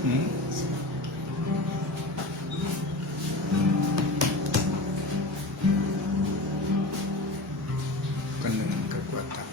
Hmm? Bukan dengan kekuatan.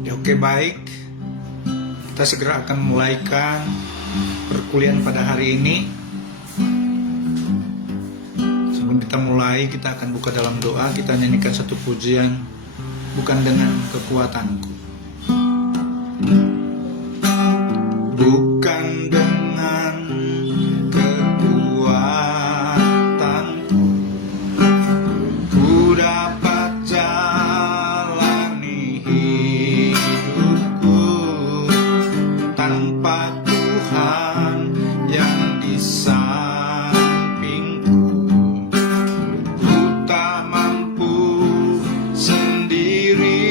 Ya, oke, baik. Kita segera akan memulaikan perkuliahan pada hari ini. Sebelum kita mulai, kita akan buka dalam doa. Kita nyanyikan satu pujian, bukan dengan kekuatanku. Bukan dengan kekuatanku ku dapat jalani hidupku tanpa Tuhan yang di sampingku. Ku tak mampu sendiri.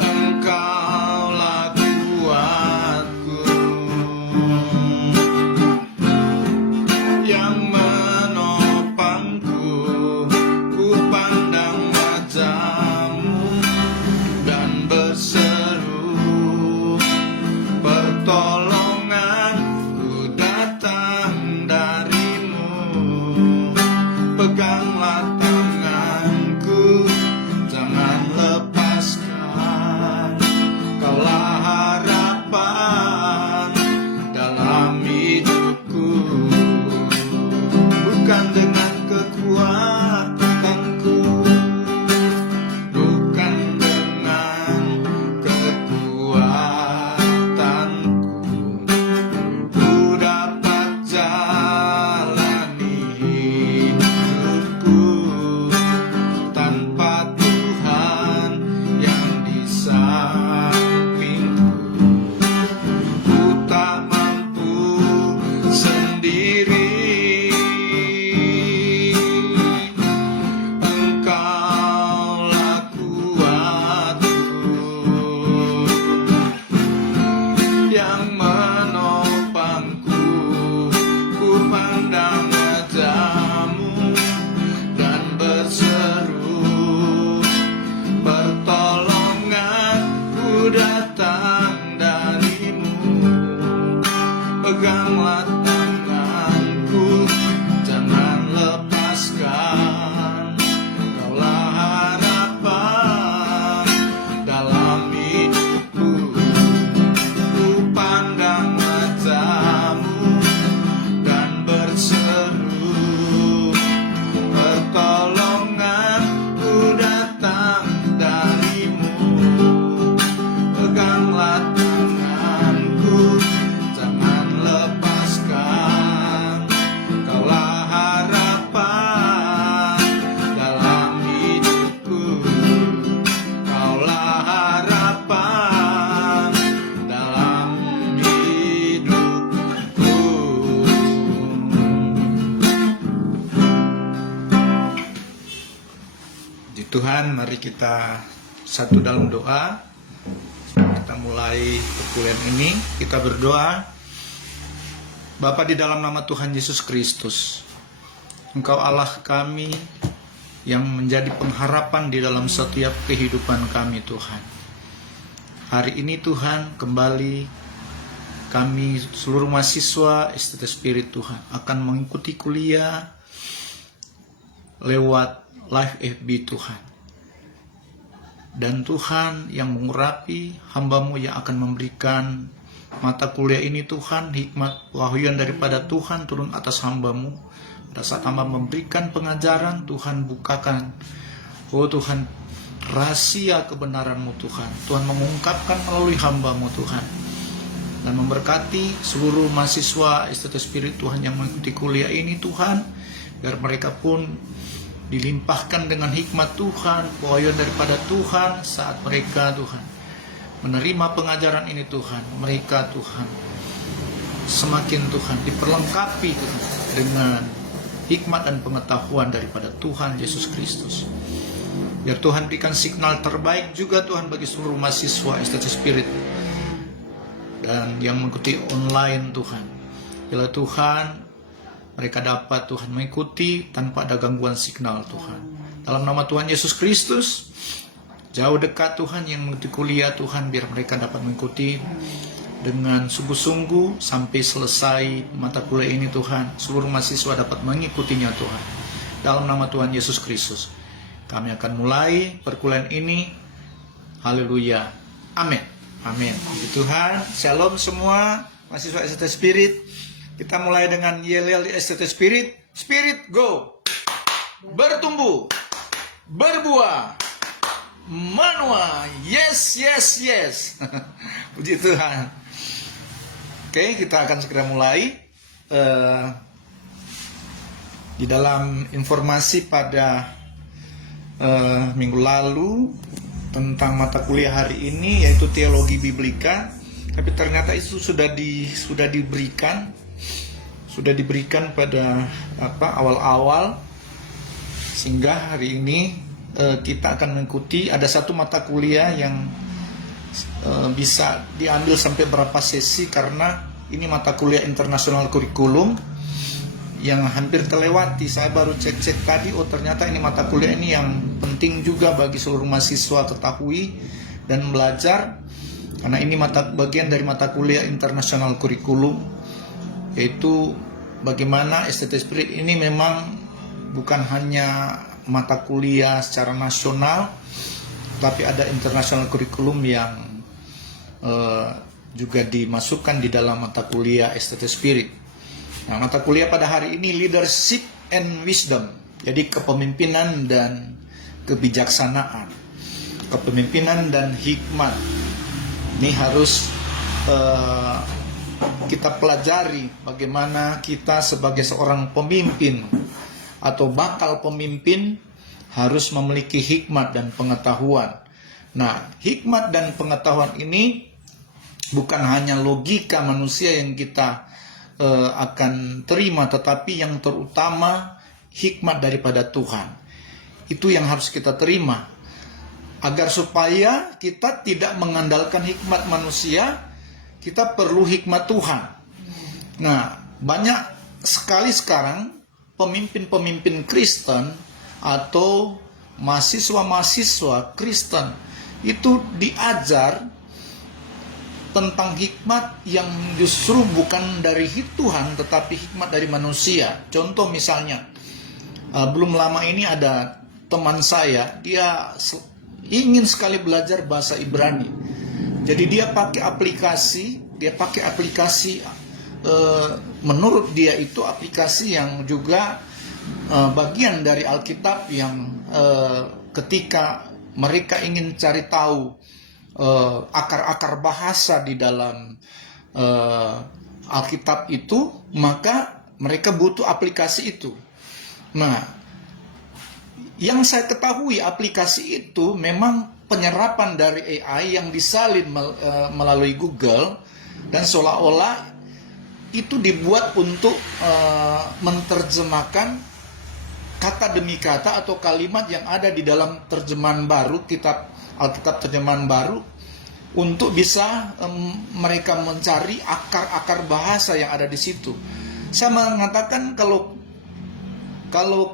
Engkaulah Mari kita satu dalam doa. Kita mulai perkuliahan ini. Kita berdoa. Bapa, di dalam nama Tuhan Yesus Kristus, Engkau Allah kami yang menjadi pengharapan di dalam setiap kehidupan kami, Tuhan. Hari ini Tuhan, kembali kami seluruh mahasiswa STT Spirit Tuhan akan mengikuti kuliah lewat live FB Tuhan. Dan Tuhan yang mengurapi hamba-Mu yang akan memberikan mata kuliah ini, Tuhan, hikmat wahyuan daripada Tuhan turun atas hamba-Mu. Pada saat hamba memberikan pengajaran, Tuhan bukakan, oh Tuhan, rahasia kebenaran-Mu, Tuhan. Tuhan mengungkapkan melalui hamba-Mu, Tuhan. Dan memberkati seluruh mahasiswa STT Spirit Tuhan yang mengikuti kuliah ini, Tuhan. Biar mereka pun dilimpahkan dengan hikmat Tuhan, wahyuan daripada Tuhan saat mereka, Tuhan, menerima pengajaran ini, Tuhan. Mereka, Tuhan, semakin, Tuhan, diperlengkapi, Tuhan, dengan hikmat dan pengetahuan daripada Tuhan Yesus Kristus. Biar Tuhan berikan signal terbaik juga, Tuhan, bagi seluruh mahasiswa STT Spirit dan yang mengikuti online, Tuhan. Bila Tuhan, mereka dapat, Tuhan, mengikuti tanpa ada gangguan signal, Tuhan. Dalam nama Tuhan Yesus Kristus, jauh dekat, Tuhan, yang mengikuti kuliah, Tuhan, biar mereka dapat mengikuti dengan sungguh-sungguh sampai selesai mata kuliah ini, Tuhan. Seluruh mahasiswa dapat mengikutinya, Tuhan. Dalam nama Tuhan Yesus Kristus, kami akan mulai perkuliahan ini. Haleluya. Amin. Amin. Puji Tuhan. Shalom semua mahasiswa STT Spirit. Kita mulai dengan yel-yel di STT Spirit. Spirit, go. Bertumbuh. Berbuah. Manua. Yes, yes, yes. Puji Tuhan. Oke, kita akan segera mulai. Di dalam informasi pada minggu lalu tentang mata kuliah hari ini, yaitu teologi biblika, tapi ternyata itu sudah diberikan pada awal-awal, sehingga hari ini kita akan mengikuti ada satu mata kuliah yang bisa diambil sampai berapa sesi, karena ini mata kuliah internasional kurikulum yang hampir terlewati. Saya baru cek-cek tadi, oh ternyata ini mata kuliah ini yang penting juga bagi seluruh mahasiswa ketahui dan belajar, karena ini bagian dari mata kuliah internasional kurikulum, yaitu bagaimana STT Spirit ini memang bukan hanya mata kuliah secara nasional, tapi ada internasional kurikulum yang juga dimasukkan di dalam mata kuliah STT Spirit. Nah, mata kuliah pada hari ini Leadership and Wisdom, jadi kepemimpinan dan kebijaksanaan, kepemimpinan dan hikmat. Ini harus kita pelajari bagaimana kita sebagai seorang pemimpin atau bakal pemimpin harus memiliki hikmat dan pengetahuan. Nah, hikmat dan pengetahuan ini bukan hanya logika manusia yang kita akan terima, tetapi yang terutama hikmat daripada Tuhan. Itu yang harus kita terima, agar supaya kita tidak mengandalkan hikmat manusia, kita perlu hikmat Tuhan. Nah, banyak sekali sekarang pemimpin-pemimpin Kristen atau mahasiswa-mahasiswa Kristen itu diajar tentang hikmat yang justru bukan dari Tuhan, tetapi hikmat dari manusia. Contoh misalnya, belum lama ini ada teman saya, dia ingin sekali belajar bahasa Ibrani. Jadi dia pakai aplikasi, menurut dia itu aplikasi yang juga bagian dari Alkitab, yang ketika mereka ingin cari tahu akar-akar bahasa di dalam Alkitab itu, maka mereka butuh aplikasi itu. Nah, yang saya ketahui aplikasi itu memang penyerapan dari AI yang disalin melalui Google, dan seolah-olah itu dibuat untuk menerjemahkan kata demi kata atau kalimat yang ada di dalam terjemahan baru, kitab Alkitab terjemahan baru, untuk bisa mereka mencari akar-akar bahasa yang ada di situ. Saya mengatakan kalau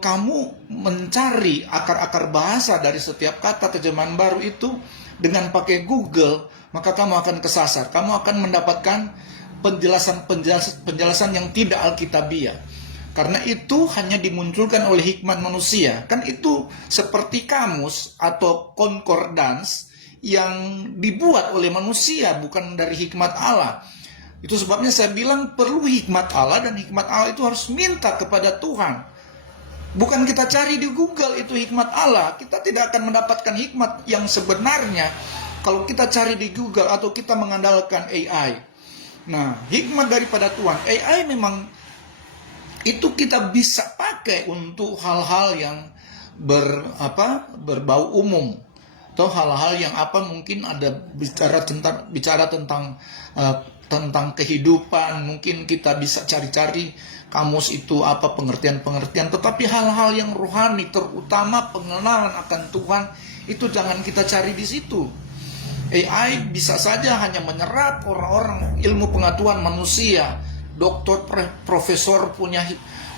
kamu mencari akar-akar bahasa dari setiap kata terjemahan baru itu dengan pakai Google, maka kamu akan kesasar. Kamu akan mendapatkan penjelasan yang tidak alkitabiah. Karena itu hanya dimunculkan oleh hikmat manusia. Kan itu seperti kamus atau concordance yang dibuat oleh manusia, bukan dari hikmat Allah. Itu sebabnya saya bilang perlu hikmat Allah, dan hikmat Allah itu harus minta kepada Tuhan. Bukan kita cari di Google itu hikmat Allah. Kita tidak akan mendapatkan hikmat yang sebenarnya kalau kita cari di Google atau kita mengandalkan AI. Nah, hikmat daripada Tuhan. AI memang itu kita bisa pakai untuk hal-hal yang berbau umum, atau hal-hal yang mungkin ada bicara tentang kehidupan. Mungkin kita bisa cari-cari kamus itu apa pengertian-pengertian, tetapi hal-hal yang rohani, terutama pengenalan akan Tuhan, itu jangan kita cari di situ. AI bisa saja hanya menyerap orang-orang ilmu pengetahuan manusia, doktor, profesor punya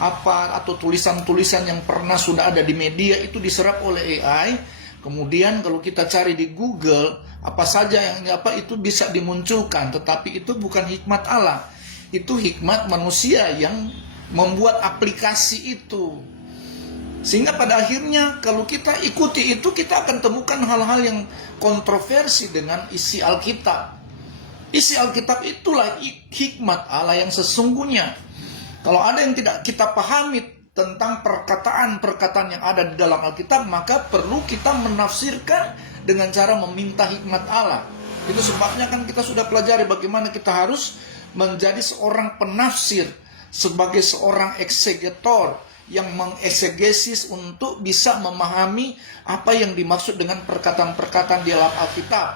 atau tulisan-tulisan yang pernah sudah ada di media itu diserap oleh AI. Kemudian kalau kita cari di Google, apa saja yang itu bisa dimunculkan, tetapi itu bukan hikmat Allah. Itu hikmat manusia yang membuat aplikasi itu. Sehingga pada akhirnya kalau kita ikuti itu, kita akan temukan hal-hal yang kontroversi dengan isi Alkitab. Isi Alkitab itulah hikmat Allah yang sesungguhnya. Kalau ada yang tidak kita pahami tentang perkataan-perkataan yang ada di dalam Alkitab, maka perlu kita menafsirkan dengan cara meminta hikmat Allah. Itu sebabnya kan kita sudah pelajari bagaimana kita harus menjadi seorang penafsir, sebagai seorang eksegetor yang mengeksegesis untuk bisa memahami apa yang dimaksud dengan perkataan-perkataan di dalam Alkitab.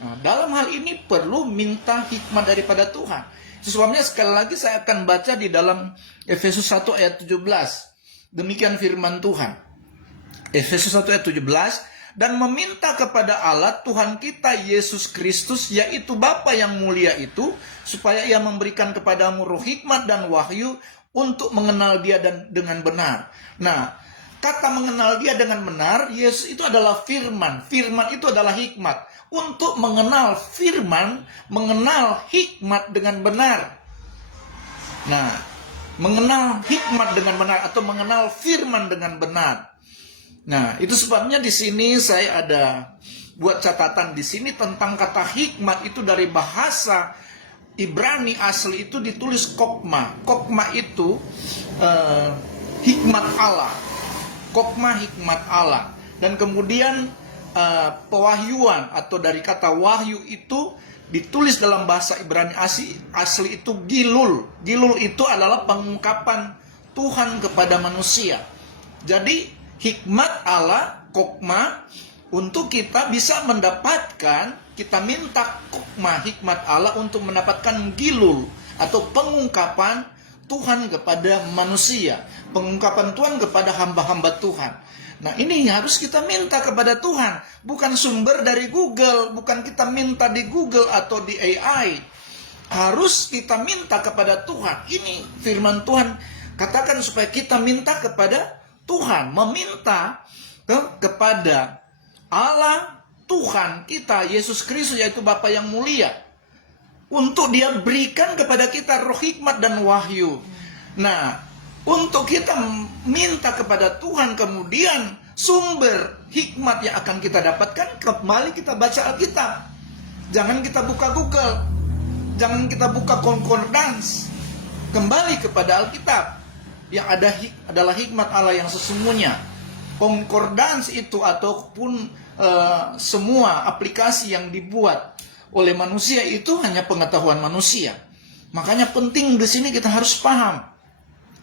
Nah, dalam hal ini perlu minta hikmat daripada Tuhan. Sebabnya sekali lagi saya akan baca di dalam Efesus 1 ayat 17. Demikian firman Tuhan. Efesus 1 ayat 17. Dan meminta kepada Allah Tuhan kita Yesus Kristus, yaitu Bapa yang mulia itu, supaya Ia memberikan kepadamu roh hikmat dan wahyu untuk mengenal Dia dengan benar. Nah, kata mengenal Dia dengan benar, Yesus itu adalah firman. Firman itu adalah hikmat. Untuk mengenal firman, mengenal hikmat dengan benar. Nah, mengenal hikmat dengan benar atau mengenal firman dengan benar. Nah, itu sebabnya di sini saya ada buat catatan di sini tentang kata hikmat itu dari bahasa Ibrani asli itu ditulis kokma. Kokma itu hikmat Allah. Kokma hikmat Allah. Dan kemudian pewahyuan atau dari kata wahyu itu ditulis dalam bahasa Ibrani asli itu gilul. Gilul itu adalah pengungkapan Tuhan kepada manusia. Jadi hikmat Allah, kokma, untuk kita bisa mendapatkan, kita minta kokma, hikmat Allah untuk mendapatkan gilul atau pengungkapan Tuhan kepada manusia, pengungkapan Tuhan kepada hamba-hamba Tuhan. Nah, ini harus kita minta kepada Tuhan, bukan sumber dari Google, bukan kita minta di Google atau di AI. Harus kita minta kepada Tuhan. Ini firman Tuhan katakan supaya kita minta kepada Tuhan, meminta kepada Allah Tuhan kita Yesus Kristus, yaitu Bapa yang mulia, untuk Dia berikan kepada kita roh hikmat dan wahyu. Nah, untuk kita minta kepada Tuhan, kemudian sumber hikmat yang akan kita dapatkan, kembali kita baca Alkitab. Jangan kita buka Google, jangan kita buka concordance. Kembali kepada Alkitab. Yang ada adalah hikmat Allah yang sesungguhnya. Concordance itu ataupun semua aplikasi yang dibuat oleh manusia itu hanya pengetahuan manusia. Makanya penting di sini kita harus paham.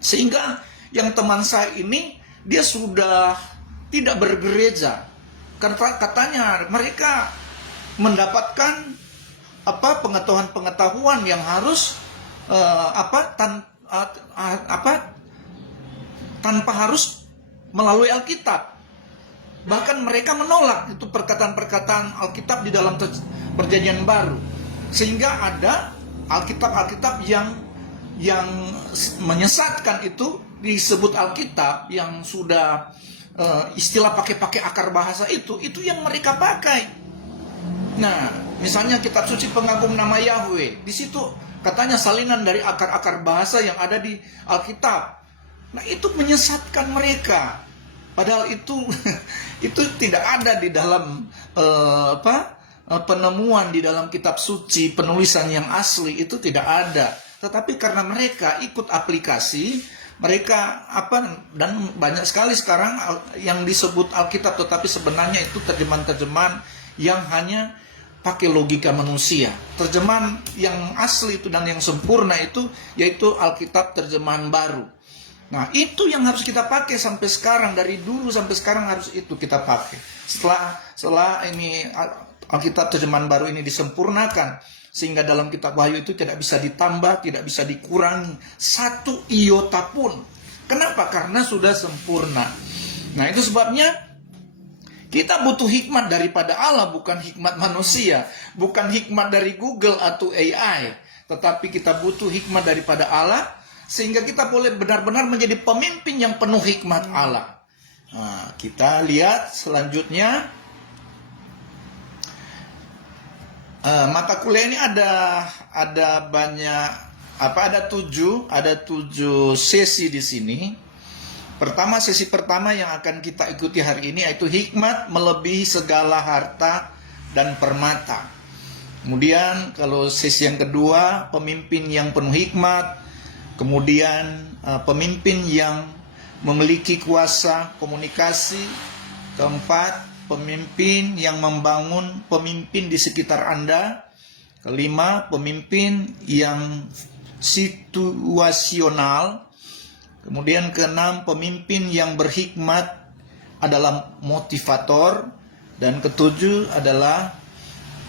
Sehingga yang teman saya ini, dia sudah tidak bergereja. Karena katanya mereka mendapatkan pengetahuan-pengetahuan yang harus tanpa harus melalui Alkitab. Bahkan mereka menolak itu perkataan-perkataan Alkitab di dalam Perjanjian Baru. Sehingga ada Alkitab yang menyesatkan itu disebut Alkitab, yang sudah istilah pakai akar bahasa itu yang mereka pakai. Nah, misalnya kitab suci pengagum nama Yahweh, di situ katanya salinan dari akar-akar bahasa yang ada di Alkitab. Nah, itu menyesatkan mereka. Padahal itu tidak ada di dalam penemuan di dalam kitab suci, penulisan yang asli itu tidak ada. Tetapi karena mereka ikut aplikasi, mereka dan banyak sekali sekarang yang disebut Alkitab, tetapi sebenarnya itu terjemahan-terjemahan yang hanya pakai logika manusia. Terjemahan yang asli itu dan yang sempurna itu yaitu Alkitab terjemahan baru. Nah, itu yang harus kita pakai sampai sekarang, dari dulu sampai sekarang harus itu kita pakai. Setelah ini Alkitab terjemahan baru ini disempurnakan, sehingga dalam kitab Wahyu itu tidak bisa ditambah, tidak bisa dikurangi satu iota pun. Kenapa? Karena sudah sempurna. Nah, itu sebabnya kita butuh hikmat daripada Allah, bukan hikmat manusia, bukan hikmat dari Google atau AI, tetapi kita butuh hikmat daripada Allah, sehingga kita boleh benar-benar menjadi pemimpin yang penuh hikmat Allah. Nah, kita lihat selanjutnya. Mata kuliah ini ada banyak ada tujuh sesi di sini. Sesi pertama yang akan kita ikuti hari ini yaitu hikmat melebihi segala harta dan permata. Kemudian kalau sesi yang kedua, pemimpin yang penuh hikmat. Kemudian pemimpin yang memiliki kuasa komunikasi. Keempat, pemimpin yang membangun pemimpin di sekitar Anda. Kelima, pemimpin yang situasional. Kemudian keenam, pemimpin yang berhikmat adalah motivator. Dan ketujuh adalah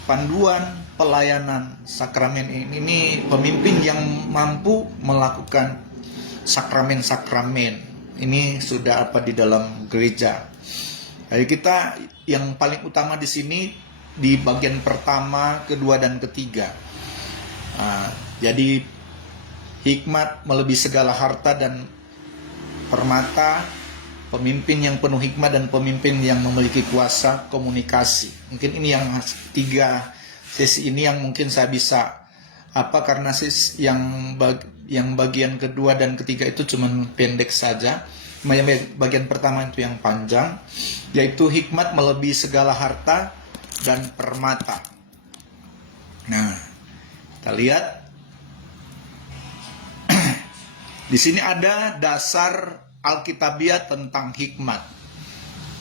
panduan pelayanan sakramen. Ini pemimpin yang mampu melakukan sakramen-sakramen. Ini sudah di dalam gereja. Jadi kita yang paling utama di sini di bagian pertama, kedua, dan ketiga. Jadi hikmat melebihi segala harta dan permata, pemimpin yang penuh hikmat, dan pemimpin yang memiliki kuasa komunikasi. Mungkin ini yang tiga sesi ini yang mungkin saya bisa karena sesi yang bagian kedua dan ketiga itu cuma pendek saja. Bagian pertama itu yang panjang, yaitu hikmat melebihi segala harta dan permata. Nah, kita lihat di sini ada dasar Alkitabiah tentang hikmat.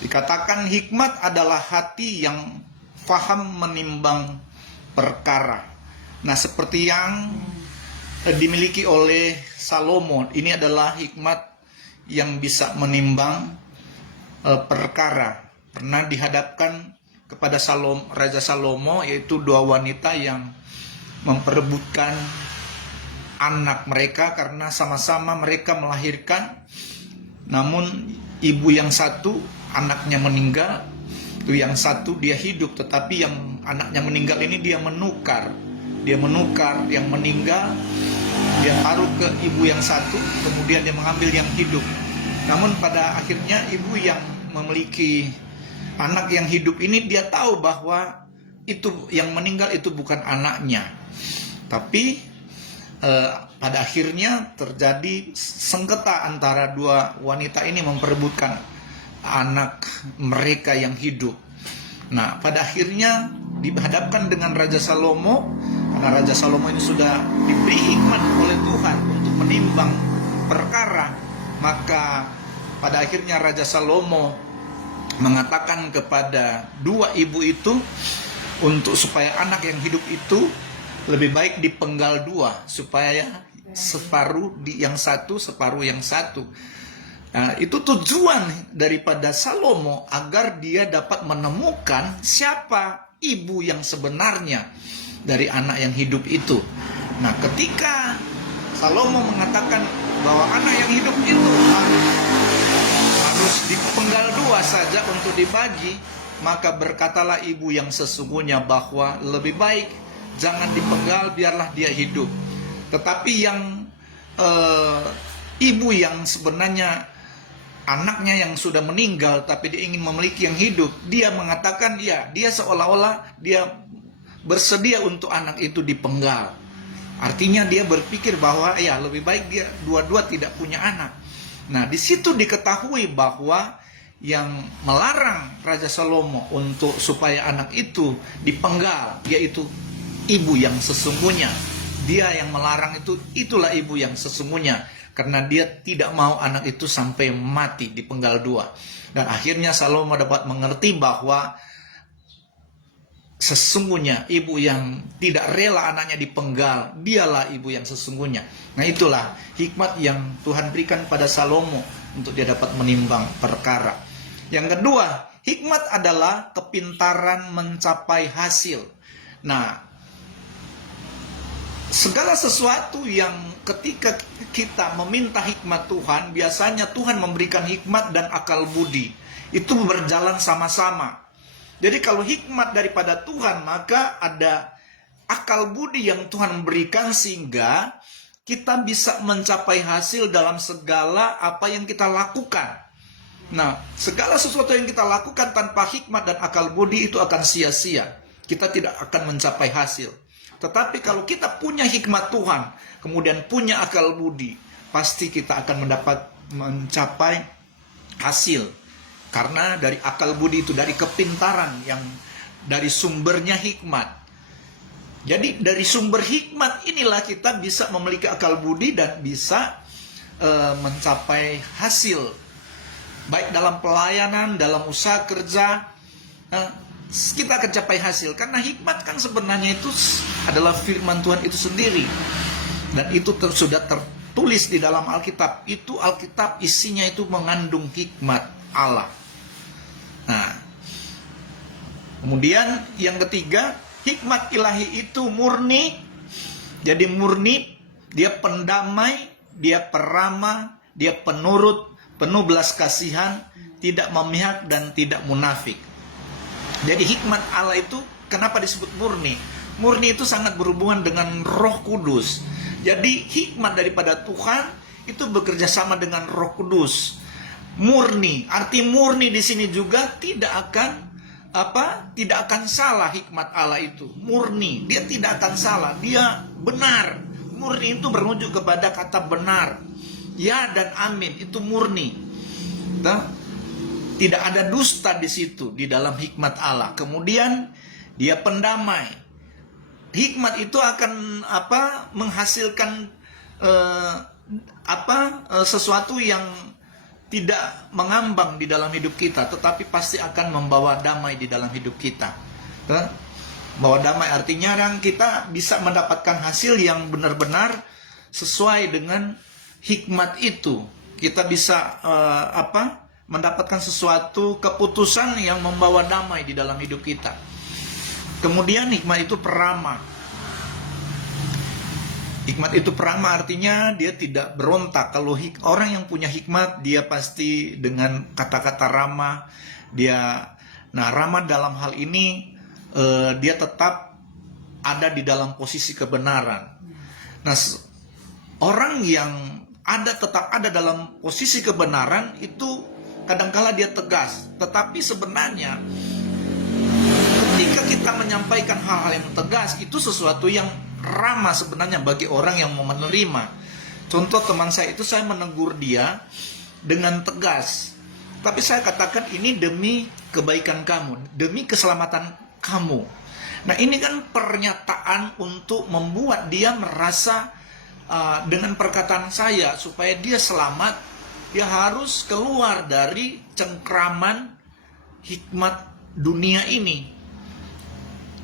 Dikatakan hikmat adalah hati yang faham menimbang perkara. Nah, seperti yang dimiliki oleh Salomo, ini adalah hikmat yang bisa menimbang perkara. Pernah dihadapkan kepada Raja Salomo, yaitu dua wanita yang memperebutkan anak mereka karena sama-sama mereka melahirkan. Namun ibu yang satu anaknya meninggal, itu yang satu dia hidup, tetapi yang anaknya meninggal ini dia menukar yang meninggal, dia taruh ke ibu yang satu, kemudian dia mengambil yang hidup. Namun pada akhirnya ibu yang memiliki anak yang hidup ini, dia tahu bahwa itu yang meninggal itu bukan anaknya. Tapi pada akhirnya terjadi sengketa antara dua wanita ini memperebutkan anak mereka yang hidup. Nah, pada akhirnya dihadapkan dengan Raja Salomo, karena Raja Salomo ini sudah diberi hikmat oleh Tuhan untuk menimbang perkara. Maka pada akhirnya Raja Salomo mengatakan kepada dua ibu itu supaya anak yang hidup itu lebih baik dipenggal dua, supaya separuh yang satu, separuh yang satu. Nah, itu tujuan daripada Salomo agar dia dapat menemukan siapa ibu yang sebenarnya dari anak yang hidup itu. Nah, ketika Salomo mengatakan bahwa anak yang hidup itu, harus dipenggal dua saja untuk dibagi, maka berkatalah ibu yang sesungguhnya bahwa lebih baik jangan dipenggal, biarlah dia hidup. Tetapi yang ibu yang sebenarnya anaknya yang sudah meninggal tapi dia ingin memiliki yang hidup, dia mengatakan ya, dia seolah-olah dia bersedia untuk anak itu dipenggal. Artinya dia berpikir bahwa ya lebih baik dia dua-dua tidak punya anak. Nah, di situ diketahui bahwa yang melarang Raja Salomo untuk supaya anak itu dipenggal yaitu ibu yang sesungguhnya. Dia yang melarang itu, itulah ibu yang sesungguhnya, karena dia tidak mau anak itu sampai mati dipenggal dua. Dan akhirnya Salomo dapat mengerti bahwa sesungguhnya ibu yang tidak rela anaknya dipenggal, dialah ibu yang sesungguhnya. Nah, itulah hikmat yang Tuhan berikan pada Salomo untuk dia dapat menimbang perkara. Yang kedua, hikmat adalah kepintaran mencapai hasil. Nah, segala sesuatu yang ketika kita meminta hikmat Tuhan, biasanya Tuhan memberikan hikmat dan akal budi. Itu berjalan sama-sama. Jadi kalau hikmat daripada Tuhan, maka ada akal budi yang Tuhan berikan sehingga kita bisa mencapai hasil dalam segala apa yang kita lakukan. Nah, segala sesuatu yang kita lakukan tanpa hikmat dan akal budi itu akan sia-sia. Kita tidak akan mencapai hasil. Tetapi kalau kita punya hikmat Tuhan, kemudian punya akal budi, pasti kita akan mencapai hasil. Karena dari akal budi itu, dari kepintaran yang dari sumbernya hikmat. Jadi dari sumber hikmat inilah kita bisa memiliki akal budi dan bisa mencapai hasil. Baik dalam pelayanan, dalam usaha kerja, kita akan capai hasil. Karena hikmat kan sebenarnya itu adalah firman Tuhan itu sendiri. Dan itu sudah tertulis di dalam Alkitab. Itu Alkitab isinya itu mengandung hikmat Allah. Nah, kemudian yang ketiga, hikmat ilahi itu murni. Jadi murni, dia pendamai, dia peramah, dia penurut, penuh belas kasihan, tidak memihak dan tidak munafik. Jadi hikmat Allah itu kenapa disebut murni? Murni itu sangat berhubungan dengan Roh Kudus. Jadi hikmat daripada Tuhan itu bekerja sama dengan Roh Kudus. Murni, arti murni di sini juga tidak akan salah hikmat Allah itu. Murni, dia tidak akan salah, dia benar. Murni itu merujuk kepada kata benar. Ya dan amin, itu murni. Tidak ada dusta di situ di dalam hikmat Allah. Kemudian dia pendamai. Hikmat itu akan menghasilkan sesuatu yang tidak mengambang di dalam hidup kita, tetapi pasti akan membawa damai di dalam hidup kita. Bawa damai artinya kita bisa mendapatkan hasil yang benar-benar sesuai dengan hikmat itu. Kita bisa mendapatkan sesuatu keputusan yang membawa damai di dalam hidup kita. Kemudian hikmat itu peramah. Hikmat itu peramah artinya dia tidak berontak. Kalau orang yang punya hikmat, dia pasti dengan kata-kata ramah. Ramah dalam hal ini dia tetap ada di dalam posisi kebenaran. Nah, orang yang tetap ada dalam posisi kebenaran itu kadangkala dia tegas. Tetapi sebenarnya ketika kita menyampaikan hal-hal yang tegas, itu sesuatu yang ramah sebenarnya bagi orang yang mau menerima. Contoh teman saya itu, saya menegur dia dengan tegas. Tapi saya katakan ini demi kebaikan kamu, demi keselamatan kamu. Nah, ini kan pernyataan untuk membuat dia merasa dengan perkataan saya supaya dia selamat, dia harus keluar dari cengkraman hikmat dunia ini.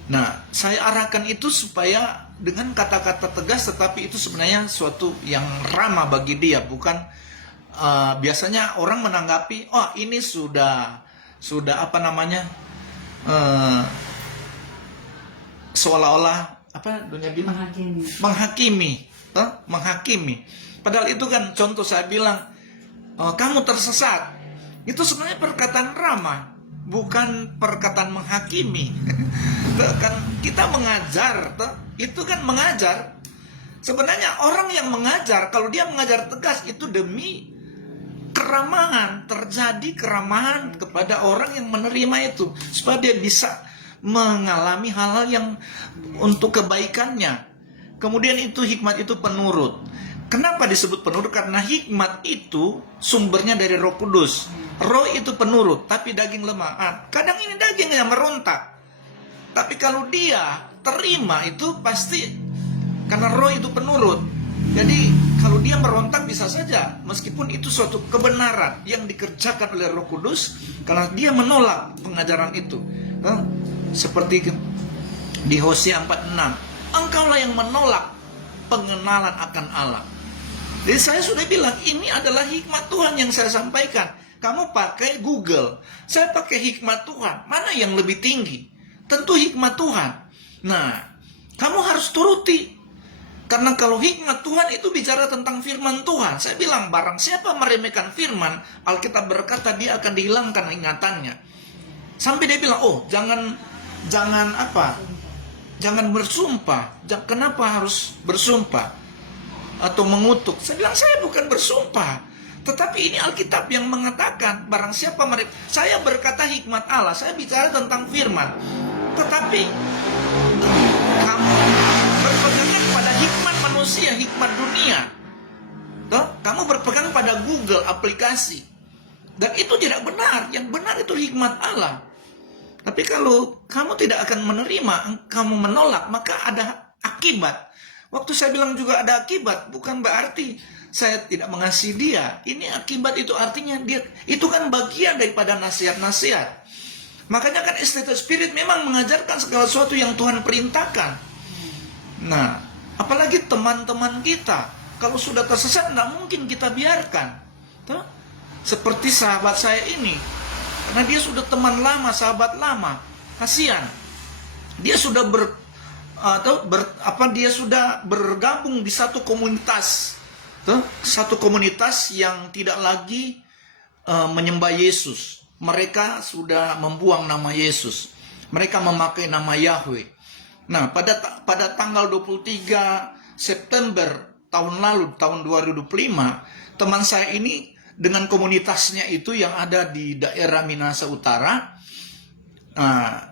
Nah, saya arahkan itu supaya dengan kata-kata tegas, tetapi itu sebenarnya suatu yang ramah bagi dia. Bukan biasanya orang menanggapi, oh ini sudah seolah-olah dunia bilang menghakimi. Padahal itu kan contoh saya bilang, kamu tersesat, Itu sebenarnya perkataan ramah, bukan perkataan menghakimi. Kan kita mengajar, itu kan mengajar. Sebenarnya orang yang mengajar, kalau dia mengajar tegas, itu demi keramahan, terjadi keramahan kepada orang yang menerima itu, supaya dia bisa mengalami hal-hal yang untuk kebaikannya. Kemudian itu hikmat itu penurut. Kenapa disebut penurut? Karena hikmat itu sumbernya dari Roh Kudus. Roh itu penurut, tapi daging lemah. Kadang ini daging yang merontak. Tapi kalau dia terima itu pasti karena roh itu penurut. Jadi kalau dia merontak bisa saja, meskipun itu suatu kebenaran yang dikerjakan oleh Roh Kudus, karena dia menolak pengajaran itu. Seperti di Hosea 4:6, engkaulah yang menolak pengenalan akan Allah. Jadi saya sudah bilang, ini adalah hikmat Tuhan yang saya sampaikan. Kamu pakai Google, saya pakai hikmat Tuhan. Mana yang lebih tinggi? Tentu hikmat Tuhan. Nah, kamu harus turuti. Karena kalau hikmat Tuhan itu bicara tentang firman Tuhan. Saya bilang, barang siapa meremehkan firman, Alkitab berkata dia akan dihilangkan ingatannya. Sampai dia bilang, oh jangan bersumpah. Kenapa harus bersumpah? Atau mengutuk. Saya bilang, saya bukan bersumpah. Tetapi ini Alkitab yang mengatakan, barang siapa saya berkata hikmat Allah, saya bicara tentang firman. Tetapi kamu berpegang pada hikmat manusia, hikmat dunia. Kamu berpegang pada Google aplikasi. Dan itu tidak benar. Yang benar itu hikmat Allah. Tapi kalau kamu tidak akan menerima, kamu menolak, maka ada akibat. Waktu saya bilang juga ada akibat, bukan berarti saya tidak mengasihi dia. Ini akibat itu artinya dia, itu kan bagian daripada nasihat-nasihat. Makanya kan Estetik Spirit memang mengajarkan segala sesuatu yang Tuhan perintahkan. Nah, apalagi teman-teman kita, kalau sudah tersesat, tidak mungkin kita biarkan. Seperti sahabat saya ini, karena dia sudah teman lama, sahabat lama, kasihan. Dia sudah dia sudah bergabung di satu komunitas, satu komunitas yang tidak lagi menyembah Yesus. Mereka sudah membuang nama Yesus. Mereka memakai nama Yahweh. Nah, pada tanggal 23 September tahun lalu, tahun 2025, teman saya ini dengan komunitasnya itu yang ada di daerah Minahasa Utara,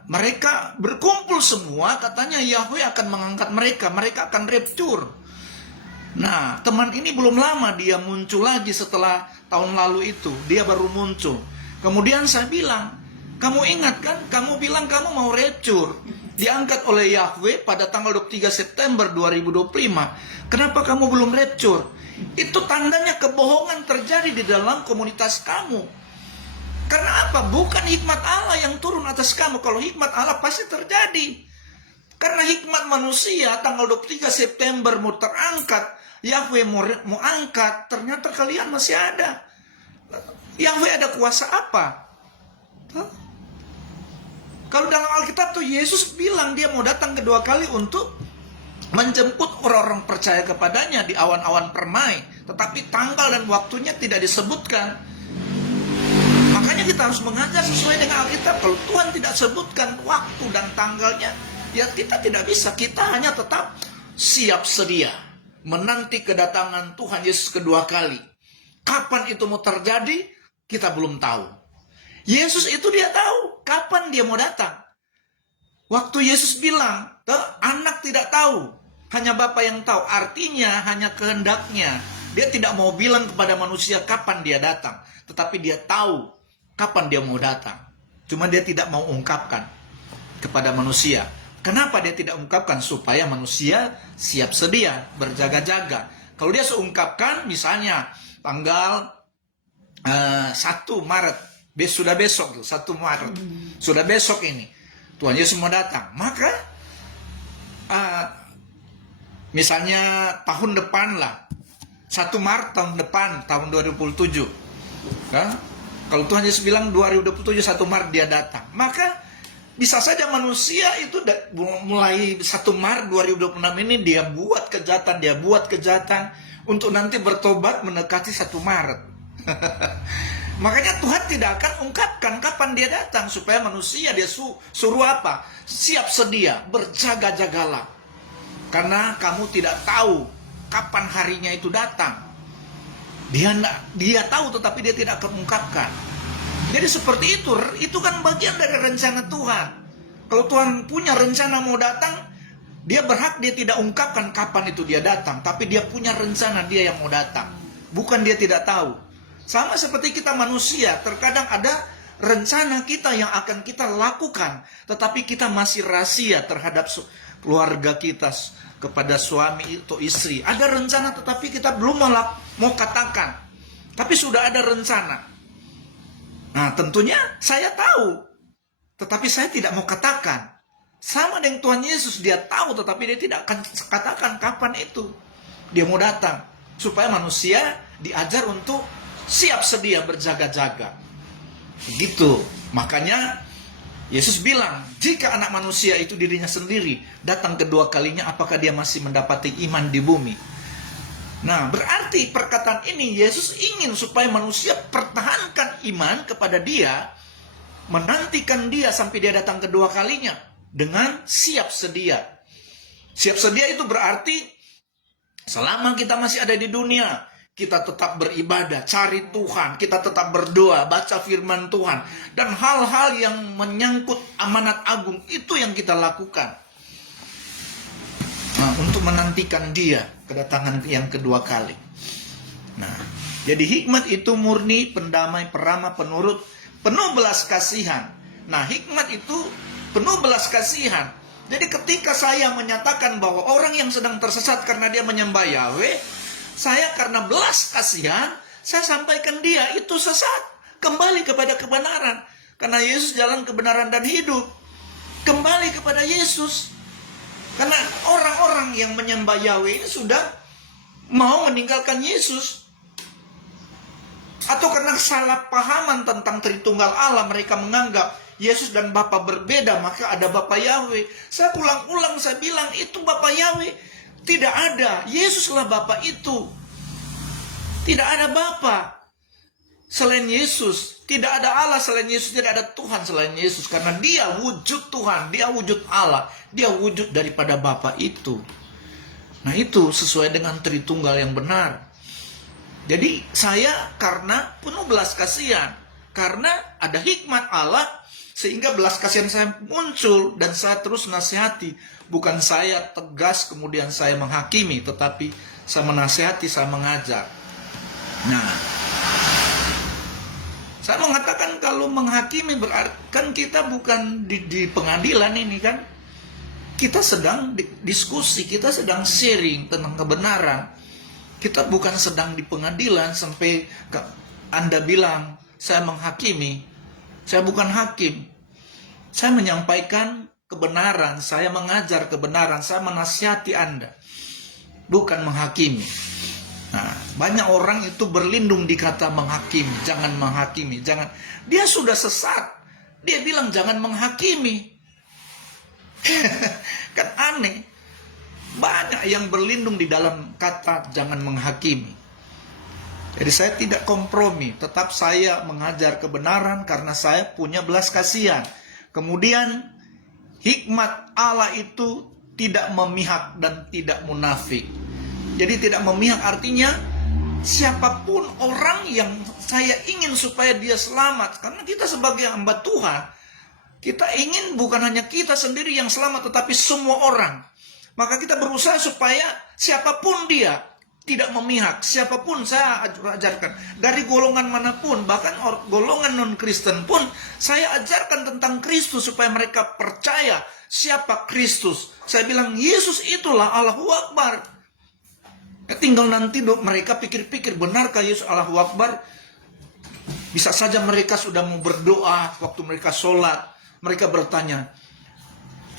mereka berkumpul semua, katanya Yahweh akan mengangkat mereka akan rapture. Nah, teman ini belum lama dia muncul lagi setelah tahun lalu itu, dia baru muncul. Kemudian saya bilang, kamu ingat kan, kamu bilang kamu mau rapture, diangkat oleh Yahweh pada tanggal 23 September 2025. Kenapa kamu belum rapture? Itu tandanya kebohongan terjadi di dalam komunitas kamu. Karena apa? Bukan hikmat Allah yang turun atas kamu. Kalau hikmat Allah pasti terjadi. Karena hikmat manusia tanggal 23 September mau terangkat, Yahweh mau angkat, ternyata kalian masih ada. Yahweh ada kuasa apa? Kalau dalam Alkitab tuh Yesus bilang dia mau datang kedua kali untuk menjemput orang-orang percaya kepadanya di awan-awan permai. Tetapi tanggal dan waktunya tidak disebutkan. Makanya kita harus mengajar sesuai dengan Alkitab. Kalau Tuhan tidak sebutkan waktu dan tanggalnya, ya kita tidak bisa. Kita hanya tetap siap sedia menanti kedatangan Tuhan Yesus kedua kali. Kapan itu mau terjadi, kita belum tahu. Yesus itu dia tahu kapan dia mau datang. Waktu Yesus bilang, anak tidak tahu, hanya Bapa yang tahu. Artinya hanya kehendaknya. Dia tidak mau bilang kepada manusia kapan dia datang, tetapi dia tahu kapan dia mau datang. Cuma dia tidak mau ungkapkan kepada manusia. Kenapa dia tidak ungkapkan? Supaya manusia siap sedia, berjaga-jaga. Kalau dia seungkapkan, misalnya tanggal 1 Maret, sudah besok tuh, 1 Maret, sudah besok ini Tuhan Yesus mau datang, maka misalnya tahun depan lah, 1 Maret tahun depan, tahun 2027, kalau Tuhan Yesus bilang 2027 1 Maret dia datang, maka bisa saja manusia itu mulai 1 Maret 2026 ini dia buat kejahatan untuk nanti bertobat mendekati 1 Maret. Makanya Tuhan tidak akan ungkapkan kapan dia datang, supaya manusia dia suruh apa? Siap sedia, berjaga-jagalah. Karena kamu tidak tahu kapan harinya itu datang. Dia tahu tetapi dia tidak akan ungkapkan. Jadi seperti itu kan bagian dari rencana Tuhan. Kalau Tuhan punya rencana mau datang, dia berhak dia tidak ungkapkan kapan itu dia datang, tapi dia punya rencana dia yang mau datang. Bukan dia tidak tahu. Sama seperti kita manusia, terkadang ada rencana kita yang akan kita lakukan, tetapi kita masih rahasia terhadap keluarga kita, kepada suami atau istri. Ada rencana tetapi kita belum mau katakan, tapi sudah ada rencana. Nah tentunya saya tahu, tetapi saya tidak mau katakan. Sama dengan Tuhan Yesus, dia tahu tetapi dia tidak akan katakan kapan itu dia mau datang, supaya manusia diajar untuk siap sedia berjaga-jaga. Begitu. Makanya Yesus bilang, jika anak manusia itu dirinya sendiri datang kedua kalinya, apakah dia masih mendapati iman di bumi? Nah, berarti perkataan ini Yesus ingin supaya manusia pertahankan iman kepada dia, menantikan dia sampai dia datang kedua kalinya dengan siap sedia. Siap sedia itu berarti selama kita masih ada di dunia, kita tetap beribadah, cari Tuhan, kita tetap berdoa, baca firman Tuhan, dan hal-hal yang menyangkut amanat agung itu yang kita lakukan. Nah, untuk menantikan dia kedatangan yang kedua kali. Nah, jadi hikmat itu murni, pendamai, peramah, penurut, penuh belas kasihan. Nah, hikmat itu penuh belas kasihan. Jadi ketika saya menyatakan bahwa orang yang sedang tersesat karena dia menyembah Yahweh, saya karena belas kasihan, saya sampaikan dia itu sesat. Kembali kepada kebenaran. Karena Yesus jalan kebenaran dan hidup. Kembali kepada Yesus. Karena orang-orang yang menyembah Yahweh ini sudah mau meninggalkan Yesus. Atau karena salah pahaman tentang Tritunggal Allah, mereka menganggap Yesus dan Bapa berbeda, maka ada Bapa Yahweh. Saya ulang-ulang saya bilang itu Bapa Yahweh. Tidak ada, Yesuslah Bapa itu. Tidak ada Bapa selain Yesus. Tidak ada Allah selain Yesus. Tidak ada Tuhan selain Yesus. Karena dia wujud Tuhan, dia wujud Allah, dia wujud daripada Bapa itu. Nah itu sesuai dengan Tritunggal yang benar. Jadi saya karena penuh belas kasihan, karena ada hikmat Allah, sehingga belas kasihan saya muncul dan saya terus nasihati. Bukan saya tegas kemudian saya menghakimi, tetapi saya menasihati, saya mengajar. Nah, saya mengatakan kalau menghakimi berarti kan kita bukan di pengadilan ini kan. Kita sedang diskusi, kita sedang sharing tentang kebenaran. Kita bukan sedang di pengadilan sampai Anda bilang saya menghakimi. Saya bukan hakim. Saya menyampaikan kebenaran, saya mengajar kebenaran, saya menasihati Anda, bukan menghakimi. Nah, banyak orang itu berlindung di kata menghakimi, jangan menghakimi, jangan. Dia sudah sesat, dia bilang jangan menghakimi. Kan aneh. Banyak yang berlindung di dalam kata jangan menghakimi. Jadi saya tidak kompromi, tetap saya mengajar kebenaran karena saya punya belas kasihan. Kemudian hikmat Allah itu tidak memihak dan tidak munafik. Jadi tidak memihak artinya siapapun orang yang saya ingin supaya dia selamat. Karena kita sebagai hamba Tuhan, kita ingin bukan hanya kita sendiri yang selamat, tetapi semua orang. Maka kita berusaha supaya siapapun dia tidak memihak. Siapapun saya ajarkan. Dari golongan manapun, bahkan golongan non-Kristen pun, saya ajarkan tentang Kristus supaya mereka percaya siapa Kristus. Saya bilang, Yesus itulah Allahu Akbar. Tinggal nanti mereka pikir-pikir, benarkah Yesus Allahu Akbar? Bisa saja mereka sudah mau berdoa waktu mereka sholat. Mereka bertanya,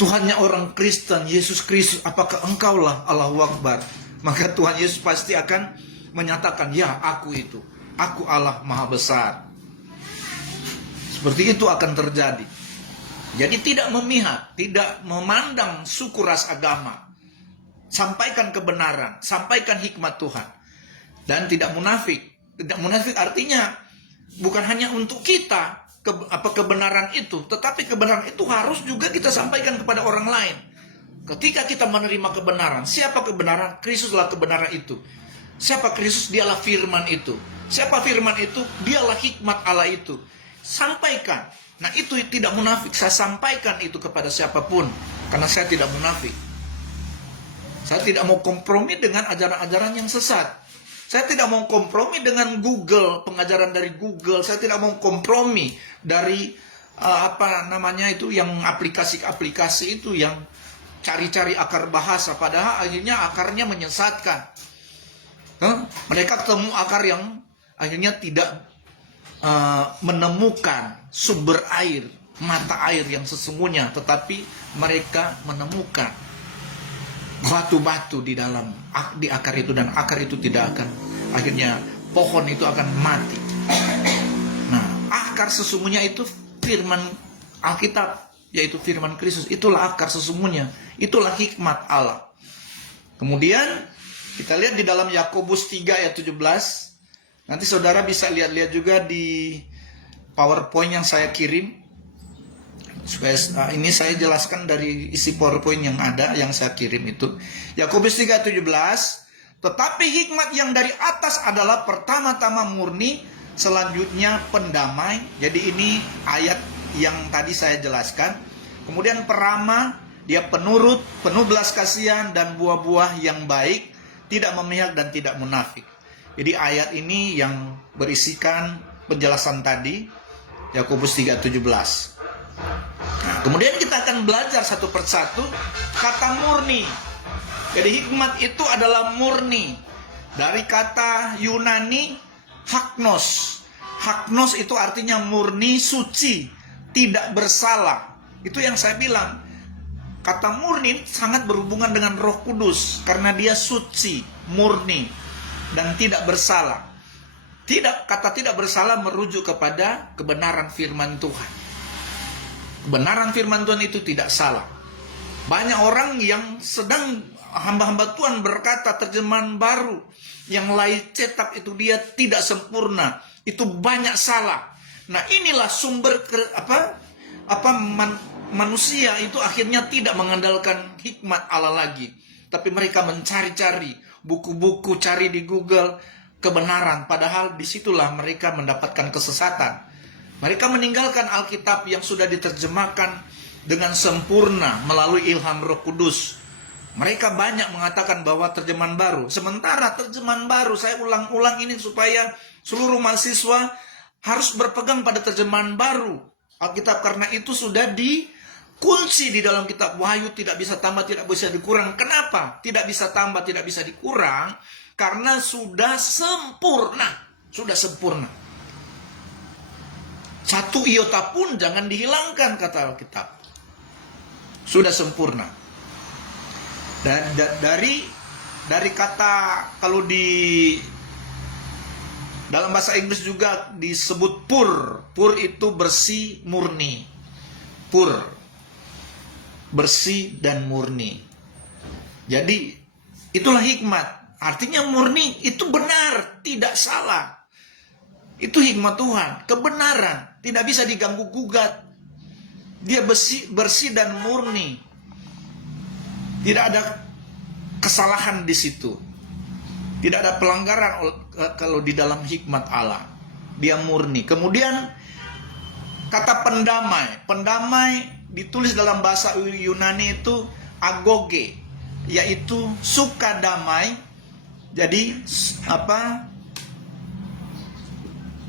Tuhannya orang Kristen, Yesus Kristus, apakah engkaulah Allahu Akbar? Maka Tuhan Yesus pasti akan menyatakan, ya aku itu, aku Allah Maha Besar. Seperti itu akan terjadi. Jadi tidak memihak, tidak memandang suku ras agama. Sampaikan kebenaran, sampaikan hikmat Tuhan. Dan tidak munafik. Tidak munafik artinya bukan hanya untuk kita kebenaran itu, tetapi kebenaran itu harus juga kita sampaikan kepada orang lain. Ketika kita menerima kebenaran, siapa kebenaran? Kristuslah kebenaran itu. Siapa Kristus? Dialah firman itu. Siapa firman itu? Dialah hikmat Allah itu. Sampaikan. Nah, itu tidak munafik. Saya sampaikan itu kepada siapapun, karena saya tidak munafik. Saya tidak mau kompromi dengan ajaran-ajaran yang sesat. Saya tidak mau kompromi dengan Google, pengajaran dari Google. Saya tidak mau kompromi dari yang aplikasi-aplikasi itu yang cari-cari akar bahasa, padahal akhirnya akarnya menyesatkan. Mereka ketemu akar yang akhirnya tidak menemukan sumber air, mata air yang sesungguhnya, tetapi mereka menemukan batu-batu di akar itu, dan akar itu tidak akan, akhirnya pohon itu akan mati. Nah, akar sesungguhnya itu firman Alkitab, yaitu firman Kristus. Itulah akar sesungguhnya, itulah hikmat Allah. Kemudian kita lihat di dalam Yakobus 3 ayat 17. Nanti saudara bisa lihat-lihat juga di PowerPoint yang saya kirim. Ini saya jelaskan dari isi PowerPoint yang ada, yang saya kirim itu. Yakobus 3:17. Tetapi hikmat yang dari atas adalah pertama-tama murni, selanjutnya pendamai. Jadi ini ayat yang tadi saya jelaskan. Kemudian peramah, dia penurut, penuh belas kasihan dan buah-buah yang baik, tidak memihak dan tidak munafik. Jadi ayat ini yang berisikan penjelasan tadi, Yakobus 3:17. Nah, kemudian kita akan belajar satu persatu kata murni. Jadi hikmat itu adalah murni. Dari kata Yunani haknos. Haknos itu artinya murni, suci, tidak bersalah. Itu yang saya bilang. Kata murni sangat berhubungan dengan Roh Kudus, karena dia suci, murni, dan tidak bersalah. Kata tidak bersalah merujuk kepada kebenaran firman Tuhan. Kebenaran firman Tuhan itu tidak salah. Banyak orang yang sedang, hamba-hamba Tuhan berkata terjemahan baru yang lain cetak itu dia tidak sempurna, itu banyak salah. Nah, inilah sumber manusia itu akhirnya tidak mengandalkan hikmat Allah lagi, tapi mereka mencari-cari buku-buku, cari di Google kebenaran, padahal disitulah mereka mendapatkan kesesatan. Mereka meninggalkan Alkitab yang sudah diterjemahkan dengan sempurna melalui ilham Roh Kudus. Mereka banyak mengatakan bahwa terjemahan baru. Sementara terjemahan baru, saya ulang-ulang ini supaya seluruh mahasiswa harus berpegang pada terjemahan baru Alkitab, karena itu sudah dikunci di dalam kitab Wahyu, tidak bisa tambah, tidak bisa dikurang. Kenapa? Tidak bisa tambah, tidak bisa dikurang, karena sudah sempurna. Sudah sempurna. Satu iota pun jangan dihilangkan, kata Alkitab. Sudah sempurna. Dan dari kata, kalau di dalam bahasa Inggris juga disebut pur. Pur itu bersih, murni. Pur, bersih dan murni. Jadi itulah hikmat. Artinya murni itu benar, tidak salah. Itu hikmat Tuhan, kebenaran, tidak bisa diganggu gugat. Dia bersih dan murni. Tidak ada kesalahan di situ. Tidak ada pelanggaran kalau di dalam hikmat Allah. Dia murni. Kemudian kata pendamai. Pendamai ditulis dalam bahasa Yunani itu agoge, yaitu suka damai. Jadi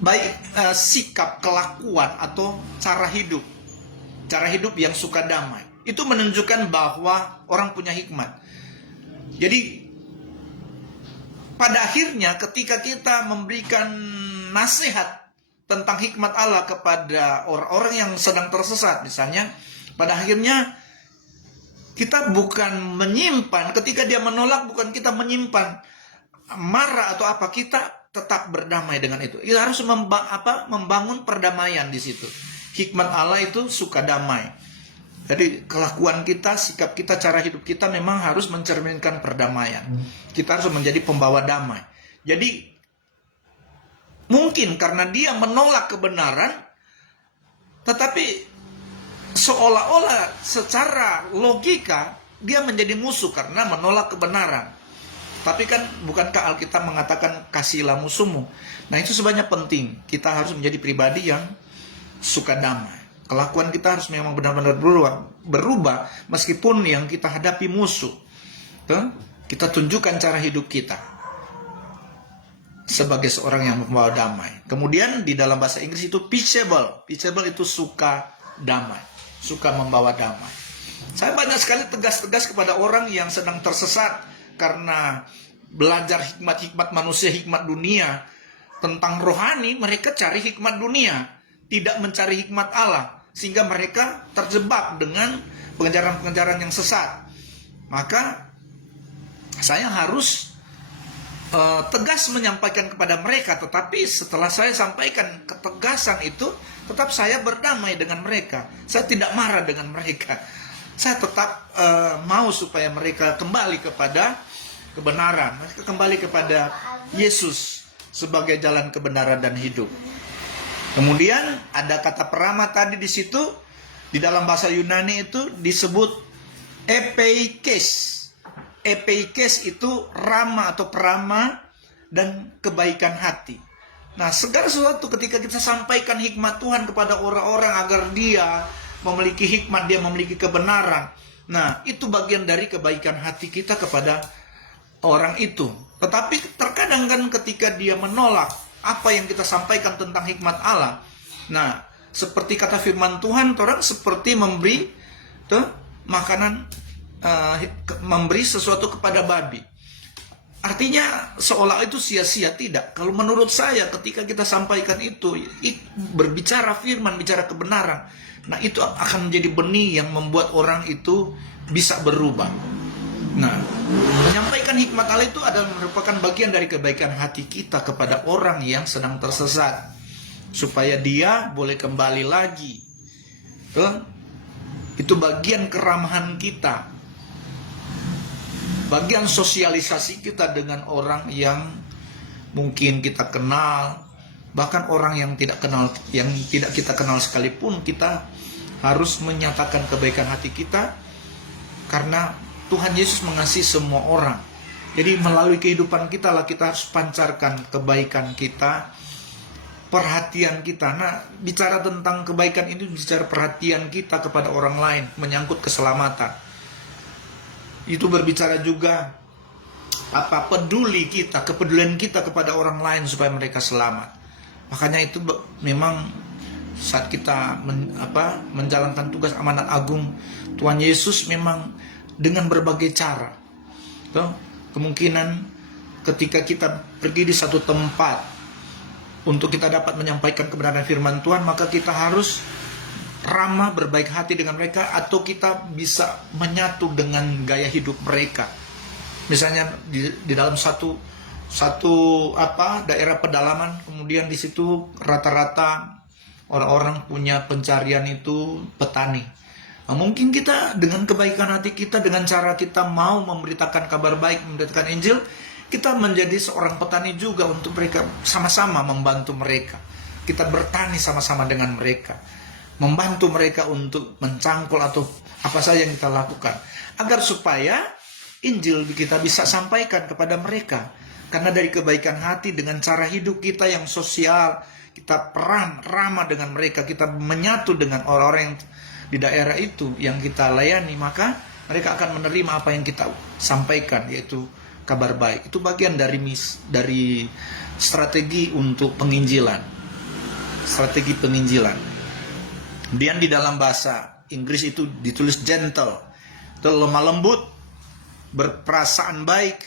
baik sikap, kelakuan, atau cara hidup yang suka damai. Itu menunjukkan bahwa orang punya hikmat. Jadi pada akhirnya ketika kita memberikan nasihat tentang hikmat Allah kepada orang-orang yang sedang tersesat misalnya, pada akhirnya kita bukan menyimpan, ketika dia menolak, bukan kita menyimpan marah atau apa, kita tetap berdamai dengan itu. Kita harus membangun perdamaian di situ. Hikmat Allah itu suka damai. Jadi kelakuan kita, sikap kita, cara hidup kita memang harus mencerminkan perdamaian. Kita harus menjadi pembawa damai. Jadi Mungkin karena dia menolak kebenaran, tetapi seolah-olah secara logika dia menjadi musuh karena menolak kebenaran. Tapi kan bukankah Alkitab mengatakan kasihilah musuhmu? Nah, itu sebenarnya penting. Kita harus menjadi pribadi yang suka damai. Kelakuan kita harus memang benar-benar berubah meskipun yang kita hadapi musuh. Kita tunjukkan cara hidup kita sebagai seorang yang membawa damai. Kemudian di dalam bahasa Inggris itu peaceable. Peaceable itu suka damai, suka membawa damai. Saya banyak sekali tegas-tegas kepada orang yang sedang tersesat karena belajar hikmat-hikmat manusia, hikmat dunia. Tentang rohani, mereka cari hikmat dunia, tidak mencari hikmat Allah, sehingga mereka terjebak dengan pengejaran-pengejaran yang sesat. Maka saya harus tegas menyampaikan kepada mereka, tetapi setelah saya sampaikan ketegasan itu, tetap saya berdamai dengan mereka. Saya tidak marah dengan mereka. Saya tetap mau supaya mereka kembali kepada kebenaran, mereka kembali kepada Yesus sebagai jalan kebenaran dan hidup. Kemudian ada kata perama tadi di situ, di dalam bahasa Yunani itu disebut epeikes. Epeikes itu rama atau perama dan kebaikan hati. Nah, segala sesuatu ketika kita sampaikan hikmat Tuhan kepada orang-orang agar dia memiliki hikmat, dia memiliki kebenaran. Nah, itu bagian dari kebaikan hati kita kepada orang itu. Tetapi terkadang kan ketika dia menolak apa yang kita sampaikan tentang hikmat Allah. Nah, seperti kata firman Tuhan, orang seperti memberi makanan, memberi sesuatu kepada babi. Artinya seolah itu sia-sia. Tidak. Kalau menurut saya ketika kita sampaikan itu, berbicara firman, bicara kebenaran, nah itu akan menjadi benih yang membuat orang itu bisa berubah. Nah, menyampaikan hikmat Allah itu adalah merupakan bagian dari kebaikan hati kita kepada orang yang sedang tersesat, supaya dia boleh kembali lagi. Itu bagian keramahan kita, bagian sosialisasi kita dengan orang yang mungkin kita kenal, bahkan orang yang tidak kenal, yang tidak kita kenal sekalipun, kita harus menyatakan kebaikan hati kita karena Tuhan Yesus mengasihi semua orang. Jadi melalui kehidupan kita lah kita harus pancarkan kebaikan kita, perhatian kita. Nah, bicara tentang kebaikan ini bicara perhatian kita kepada orang lain, menyangkut keselamatan. Itu berbicara juga peduli kita, kepedulian kita kepada orang lain supaya mereka selamat. Makanya itu memang saat kita menjalankan tugas amanat agung Tuhan Yesus memang dengan berbagai cara. Kemungkinan ketika kita pergi di satu tempat untuk kita dapat menyampaikan kebenaran firman Tuhan, maka kita harus ramah, berbaik hati dengan mereka, atau kita bisa menyatu dengan gaya hidup mereka. Misalnya di dalam satu daerah pedalaman, kemudian di situ rata-rata orang-orang punya pencarian itu petani. Nah, mungkin kita dengan kebaikan hati kita, dengan cara kita mau memberitakan kabar baik, memberitakan Injil, kita menjadi seorang petani juga untuk mereka, sama-sama membantu mereka. Kita bertani sama-sama dengan mereka, membantu mereka untuk mencangkul atau apa saja yang kita lakukan, agar supaya Injil kita bisa sampaikan kepada mereka. Karena dari kebaikan hati, dengan cara hidup kita yang sosial, kita ramah dengan mereka, kita menyatu dengan orang-orang yang di daerah itu yang kita layani, maka mereka akan menerima apa yang kita sampaikan, yaitu kabar baik. Itu bagian dari strategi untuk penginjilan. Strategi penginjilan. Kemudian di dalam bahasa Inggris itu ditulis gentle, itu lemah lembut, berperasaan baik,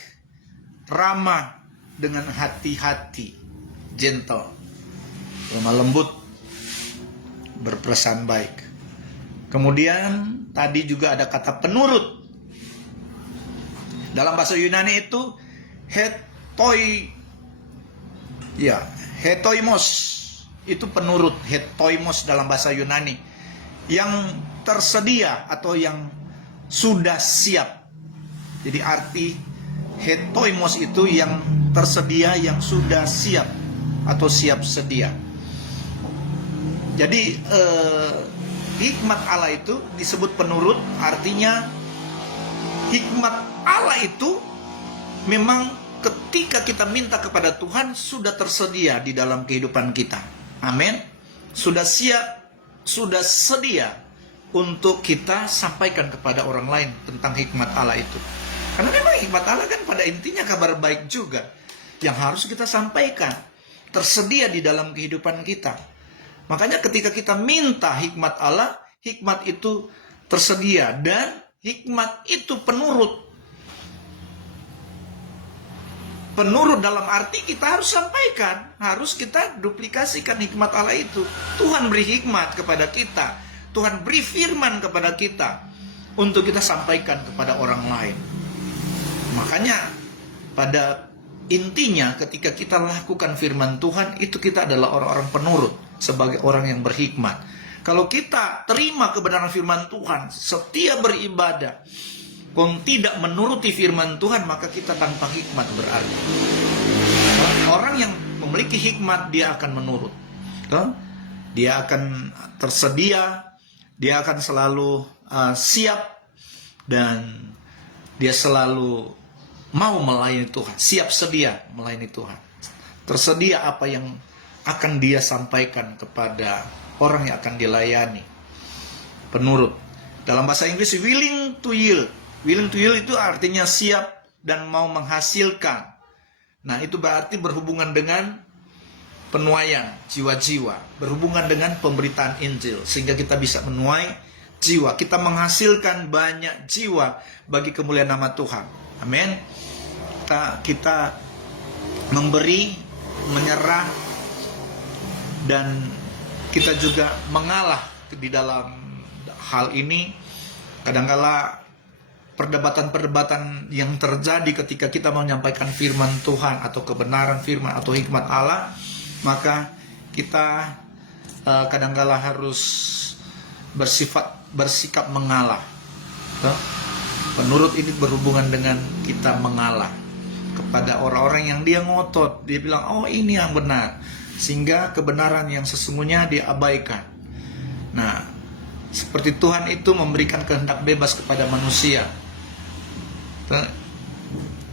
ramah dengan hati-hati. Gentle, lemah lembut, berperasaan baik. Kemudian tadi juga ada kata penurut. Dalam bahasa Yunani itu hetoimos. Itu penurut, hetoimos dalam bahasa Yunani, yang tersedia atau yang sudah siap. Jadi arti hetoimos itu yang tersedia, yang sudah siap. atau siap sedia. Jadi hikmat Allah itu disebut penurut, artinya hikmat Allah itu memang ketika kita minta kepada Tuhan sudah tersedia di dalam kehidupan kita. Amin. Sudah siap, sudah sedia untuk kita sampaikan kepada orang lain tentang hikmat Allah itu. Karena memang hikmat Allah kan pada intinya kabar baik juga yang harus kita sampaikan, tersedia di dalam kehidupan kita. Makanya ketika kita minta hikmat Allah, hikmat itu tersedia dan hikmat itu penurut. Penurut dalam arti kita harus sampaikan, harus kita duplikasikan hikmat Allah itu. Tuhan beri hikmat kepada kita, Tuhan beri firman kepada kita untuk kita sampaikan kepada orang lain. Makanya pada intinya ketika kita lakukan firman Tuhan, itu kita adalah orang-orang penurut sebagai orang yang berhikmat. Kalau kita terima kebenaran firman Tuhan, setia beribadah, kalau tidak menuruti firman Tuhan, maka kita tanpa hikmat berarti. Orang yang memiliki hikmat, dia akan menurut. Dia akan tersedia, dia akan selalu siap, dan dia selalu mau melayani Tuhan, siap sedia melayani Tuhan. Tersedia apa yang akan dia sampaikan kepada orang yang akan dilayani. Penurut. Dalam bahasa Inggris, willing to yield. Willing to yield itu artinya siap dan mau menghasilkan. Nah, itu berarti berhubungan dengan penuaian jiwa-jiwa, berhubungan dengan pemberitaan Injil, sehingga kita bisa menuai jiwa. Kita menghasilkan banyak jiwa bagi kemuliaan nama Tuhan. Amin. Kita memberi, menyerah, dan kita juga mengalah di dalam hal ini. Kadangkala perdebatan-perdebatan yang terjadi ketika kita menyampaikan firman Tuhan atau kebenaran firman atau hikmat Allah, maka kita kadangkala harus bersikap mengalah. Penurut ini berhubungan dengan kita mengalah kepada orang-orang yang dia ngotot, dia bilang, oh ini yang benar, sehingga kebenaran yang sesungguhnya diabaikan. Nah, seperti Tuhan itu memberikan kehendak bebas kepada manusia.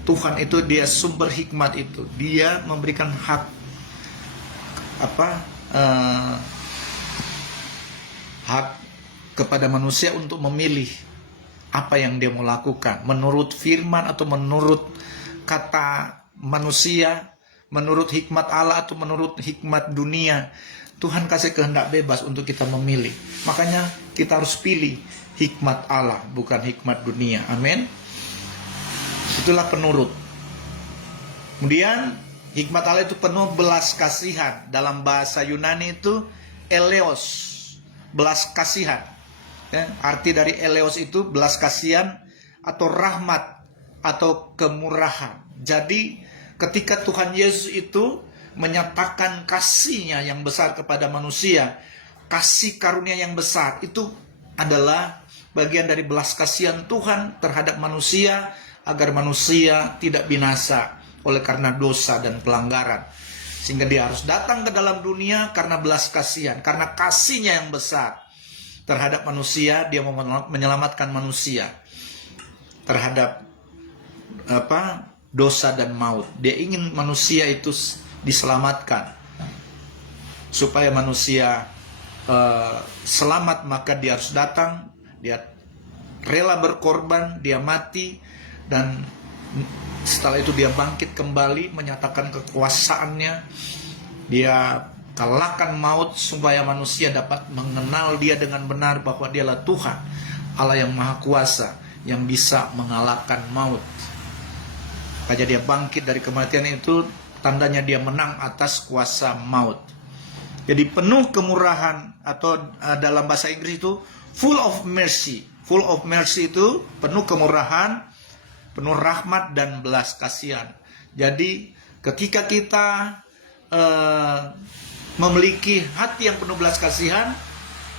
Tuhan itu dia sumber hikmat itu. Dia memberikan hak hak kepada manusia untuk memilih apa yang dia mau lakukan, menurut firman atau menurut kata manusia, menurut hikmat Allah atau menurut hikmat dunia. Tuhan kasih kehendak bebas untuk kita memilih. Makanya kita harus pilih hikmat Allah, bukan hikmat dunia. Amin. Itulah penurut. Kemudian hikmat Allah itu penuh belas kasihan. Dalam bahasa Yunani itu eleos, belas kasihan. Arti dari eleos itu belas kasihan atau rahmat atau kemurahan. Jadi ketika Tuhan Yesus itu menyatakan kasih-Nya yang besar kepada manusia, kasih karunia yang besar, itu adalah bagian dari belas kasihan Tuhan terhadap manusia, agar manusia tidak binasa oleh karena dosa dan pelanggaran. Sehingga dia harus datang ke dalam dunia karena belas kasihan, karena kasih-Nya yang besar terhadap manusia. Dia mau menyelamatkan manusia terhadap dosa dan maut. Dia ingin manusia itu diselamatkan. Supaya manusia selamat, maka dia harus datang, dia rela berkorban, dia mati, dan setelah itu dia bangkit kembali, menyatakan kekuasaannya. Dia kalahkan maut supaya manusia dapat mengenal dia dengan benar bahwa dialah Tuhan, Allah yang Maha Kuasa, yang bisa mengalahkan maut. Kaja dia bangkit dari kematian itu, tandanya dia menang atas kuasa maut. Jadi penuh kemurahan, atau dalam bahasa Inggris itu full of mercy. Full of mercy itu penuh kemurahan, penuh rahmat dan belas kasihan. Jadi ketika kita memiliki hati yang penuh belas kasihan,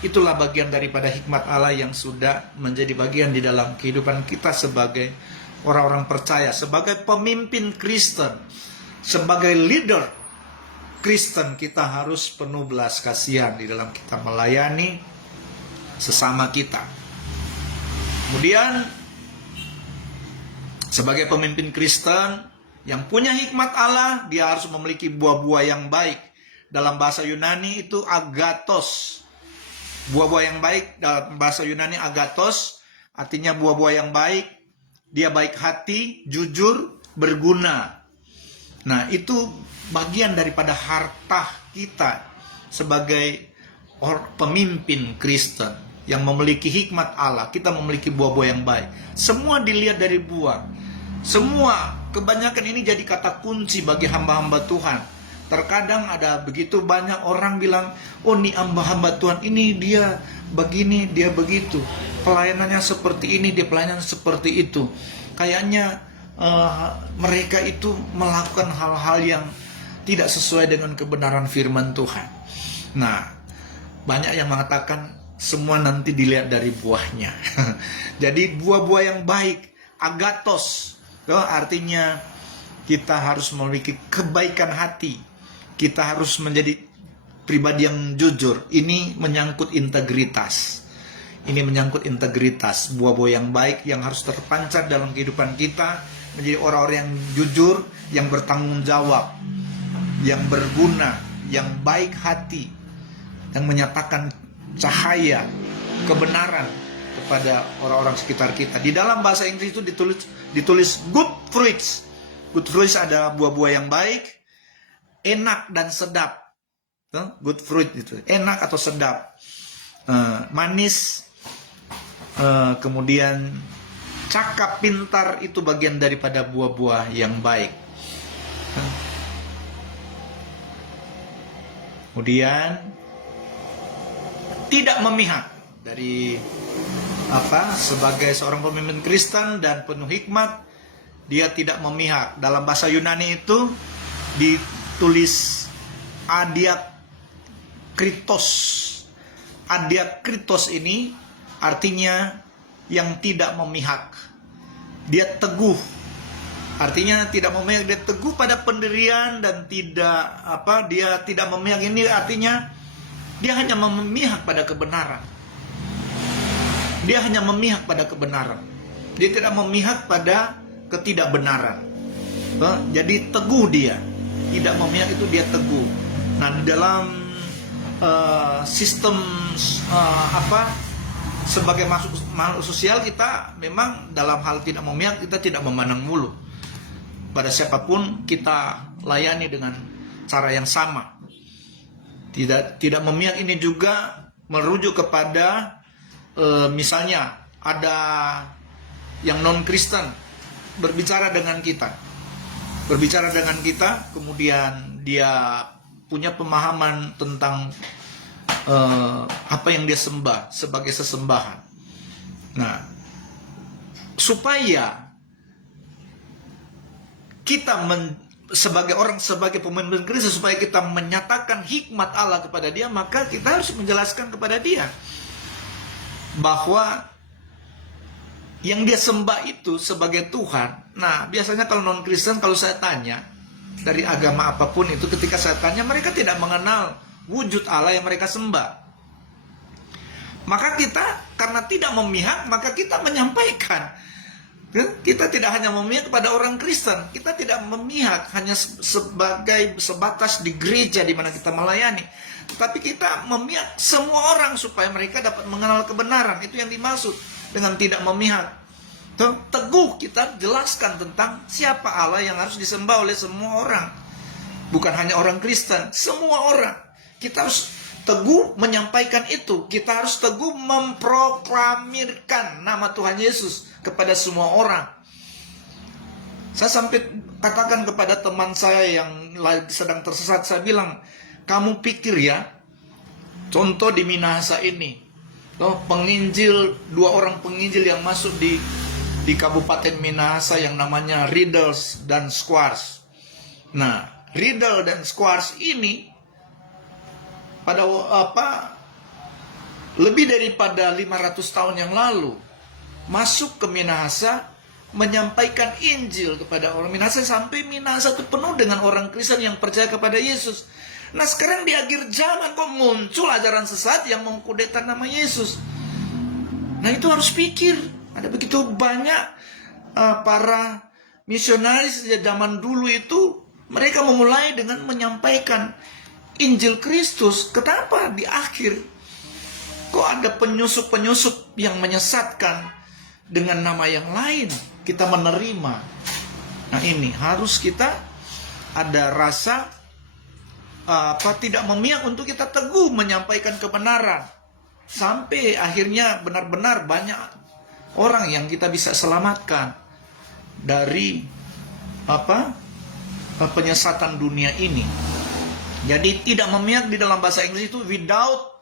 itulah bagian daripada hikmat Allah yang sudah menjadi bagian di dalam kehidupan kita sebagai orang-orang percaya, sebagai pemimpin Kristen, sebagai leader Kristen kita harus penuh belas kasihan di dalam kita melayani sesama kita. Kemudian sebagai pemimpin Kristen yang punya hikmat Allah, dia harus memiliki buah-buah yang baik. Dalam bahasa Yunani itu agathos. Buah-buah yang baik dalam bahasa Yunani agathos, artinya buah-buah yang baik. Dia baik hati, jujur, berguna. Nah, itu bagian daripada harta kita sebagai pemimpin Kristen yang memiliki hikmat Allah. Kita memiliki buah-buah yang baik. Semua dilihat dari buah. Semua, kebanyakan ini jadi kata kunci bagi hamba-hamba Tuhan. Terkadang ada begitu banyak orang bilang, oh ini hamba-hamba Tuhan, ini dia begini, dia begitu. Pelayanannya seperti ini, dia pelayanan seperti itu. Kayaknya mereka itu melakukan hal-hal yang tidak sesuai dengan kebenaran firman Tuhan. Nah, banyak yang mengatakan semua nanti dilihat dari buahnya. Jadi buah-buah yang baik, agathos, artinya kita harus memiliki kebaikan hati. Kita harus menjadi pribadi yang jujur. Ini menyangkut integritas. Ini menyangkut integritas, buah-buah yang baik yang harus terpancar dalam kehidupan kita. Menjadi orang-orang yang jujur, yang bertanggung jawab, yang berguna, yang baik hati, yang menyatakan cahaya, kebenaran kepada orang-orang sekitar kita. Di dalam bahasa Inggris itu ditulis good fruits. Good fruits adalah buah-buah yang baik, enak dan sedap. Good fruit itu enak atau sedap, manis, kemudian cakap, pintar, itu bagian daripada buah-buah yang baik. Kemudian tidak memihak. Dari sebagai seorang pemimpin Kristen dan penuh hikmat, dia tidak memihak. Dalam bahasa Yunani itu ditulis adiakritos. Adiakritos ini artinya yang tidak memihak. Dia teguh. Artinya tidak memihak, dia teguh pada pendirian dan dia tidak memihak. Ini artinya dia hanya memihak pada kebenaran. Dia hanya memihak pada kebenaran. Dia tidak memihak pada ketidakbenaran. Jadi teguh dia. Tidak memihak itu dia teguh. Nah, di dalam sistem sebagai makhluk sosial, kita memang dalam hal tidak memihak, kita tidak memandang bulu. Pada siapapun kita layani dengan cara yang sama. Tidak memihak ini juga merujuk kepada misalnya ada yang non-Kristen berbicara dengan kita, kemudian dia punya pemahaman tentang apa yang dia sembah sebagai sesembahan. Nah, supaya kita sebagai pemimpin Kristus, supaya kita menyatakan hikmat Allah kepada dia, maka kita harus menjelaskan kepada dia bahwa yang dia sembah itu sebagai Tuhan. Nah, biasanya kalau non-Kristen, kalau saya tanya dari agama apapun itu, ketika saya tanya, mereka tidak mengenal wujud Allah yang mereka sembah. Maka kita, karena tidak memihak, maka kita menyampaikan. Kita tidak hanya memihak kepada orang Kristen, kita tidak memihak hanya sebatas di gereja di mana kita melayani, tetapi kita memihak semua orang supaya mereka dapat mengenal kebenaran. Itu yang dimaksud dengan tidak memihak. Teguh kita jelaskan tentang siapa Allah yang harus disembah oleh semua orang, bukan hanya orang Kristen, semua orang. Kita harus teguh menyampaikan itu. Kita harus teguh memproklamirkan nama Tuhan Yesus kepada semua orang. Saya sampai katakan kepada teman saya yang sedang tersesat, saya bilang, kamu pikir ya, contoh di Minahasa ini, penginjil, 2 orang penginjil yang masuk di Kabupaten Minahasa yang namanya Riddles dan Squires. Nah, Riddle dan Squires ini pada lebih daripada 500 tahun yang lalu masuk ke Minahasa, menyampaikan Injil kepada orang Minahasa, sampai Minahasa itu penuh dengan orang Kristen yang percaya kepada Yesus. Nah sekarang di akhir zaman kok muncul ajaran sesat yang mengkudeta nama Yesus. Nah itu harus pikir. Ada begitu banyak para misionaris sejak zaman dulu itu, mereka memulai dengan menyampaikan Injil Kristus. Kenapa di akhir kok ada penyusup-penyusup yang menyesatkan dengan nama yang lain? Kita menerima. Nah ini harus kita ada rasa tidak memihak untuk kita teguh menyampaikan kebenaran, sampai akhirnya benar-benar banyak orang yang kita bisa selamatkan dari penyesatan dunia ini. Jadi tidak memihak di dalam bahasa Inggris itu without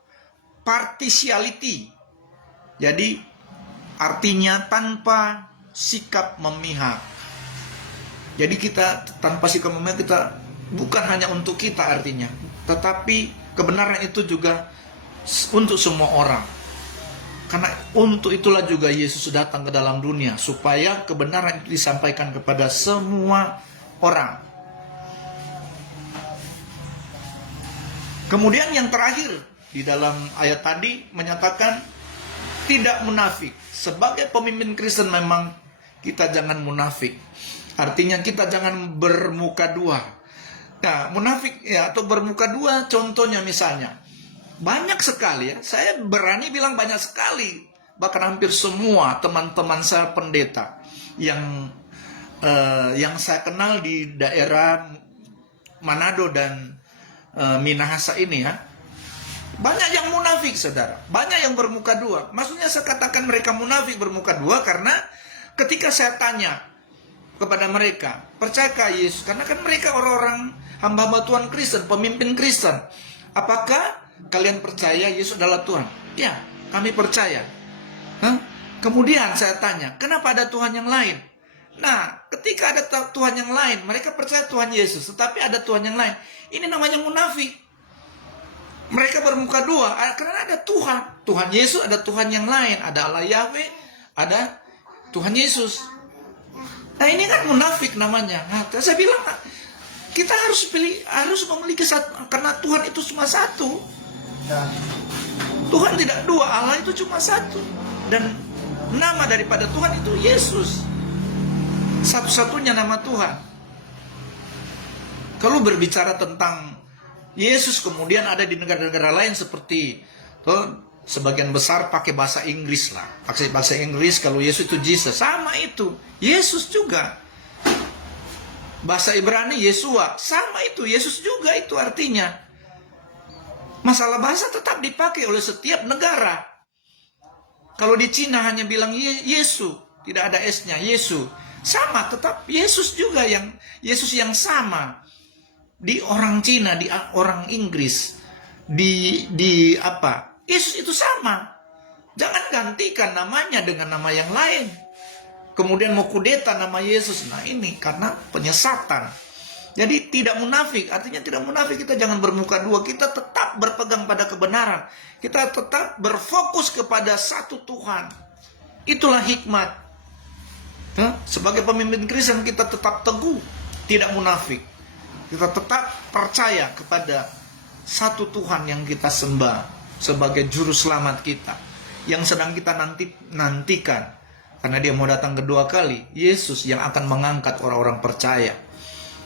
partiality. Jadi artinya tanpa sikap memihak. Jadi kita tanpa sikap memihak, kita bukan hanya untuk kita artinya, tetapi kebenaran itu juga untuk semua orang. Karena untuk itulah juga Yesus datang ke dalam dunia, supaya kebenaran itu disampaikan kepada semua orang. Kemudian yang terakhir di dalam ayat tadi menyatakan tidak munafik. Sebagai pemimpin Kristen memang kita jangan munafik. Artinya kita jangan bermuka dua. Nah, munafik ya atau bermuka dua, contohnya misalnya banyak sekali ya, saya berani bilang banyak sekali, bahkan hampir semua teman-teman saya pendeta yang saya kenal di daerah Manado dan Minahasa ini ya, banyak yang munafik saudara, banyak yang bermuka dua. Maksudnya saya katakan mereka munafik bermuka dua karena ketika saya tanya kepada mereka, percayakah Yesus? Karena kan mereka orang-orang hamba-hamba Tuhan Kristen, pemimpin Kristen. Apakah kalian percaya Yesus adalah Tuhan? Ya, kami percaya. Kemudian saya tanya, kenapa ada Tuhan yang lain? Nah, ketika ada Tuhan yang lain, mereka percaya Tuhan Yesus, tetapi ada Tuhan yang lain. Ini namanya munafik. Mereka bermuka dua, karena ada Tuhan. Tuhan Yesus, ada Tuhan yang lain. Ada Allah Yahweh, ada Tuhan Yesus. Nah ini kan munafik namanya. Nah, saya bilang, kita harus memiliki satu, karena Tuhan itu cuma satu. Tuhan tidak dua, Allah itu cuma satu. Dan nama daripada Tuhan itu Yesus. Satu-satunya nama Tuhan. Kalau berbicara tentang Yesus, kemudian ada di negara-negara lain seperti sebagian besar pakai bahasa Inggris lah. Pakai bahasa Inggris kalau Yesus itu Jesus. Sama itu. Yesus juga. Bahasa Ibrani Yesua. Sama itu. Yesus juga itu artinya. Masalah bahasa tetap dipakai oleh setiap negara. Kalau di Cina hanya bilang Yesus. Tidak ada S-nya. Yesus. Sama. Tetap Yesus juga yang Yesus yang sama. Di orang Cina, di orang Inggris. Di apa? Yesus itu sama. Jangan gantikan namanya dengan nama yang lain. Kemudian mau kudeta nama Yesus. Nah ini karena penyesatan. Jadi tidak munafik. Artinya tidak munafik, kita jangan bermuka dua. Kita tetap berpegang pada kebenaran. Kita tetap berfokus kepada satu Tuhan. Itulah hikmat. Sebagai pemimpin Kristen kita tetap teguh. Tidak munafik. Kita tetap percaya kepada satu Tuhan yang kita sembah sebagai juru selamat kita, yang sedang kita nantikan, karena dia mau datang kedua kali. Yesus yang akan mengangkat orang-orang percaya.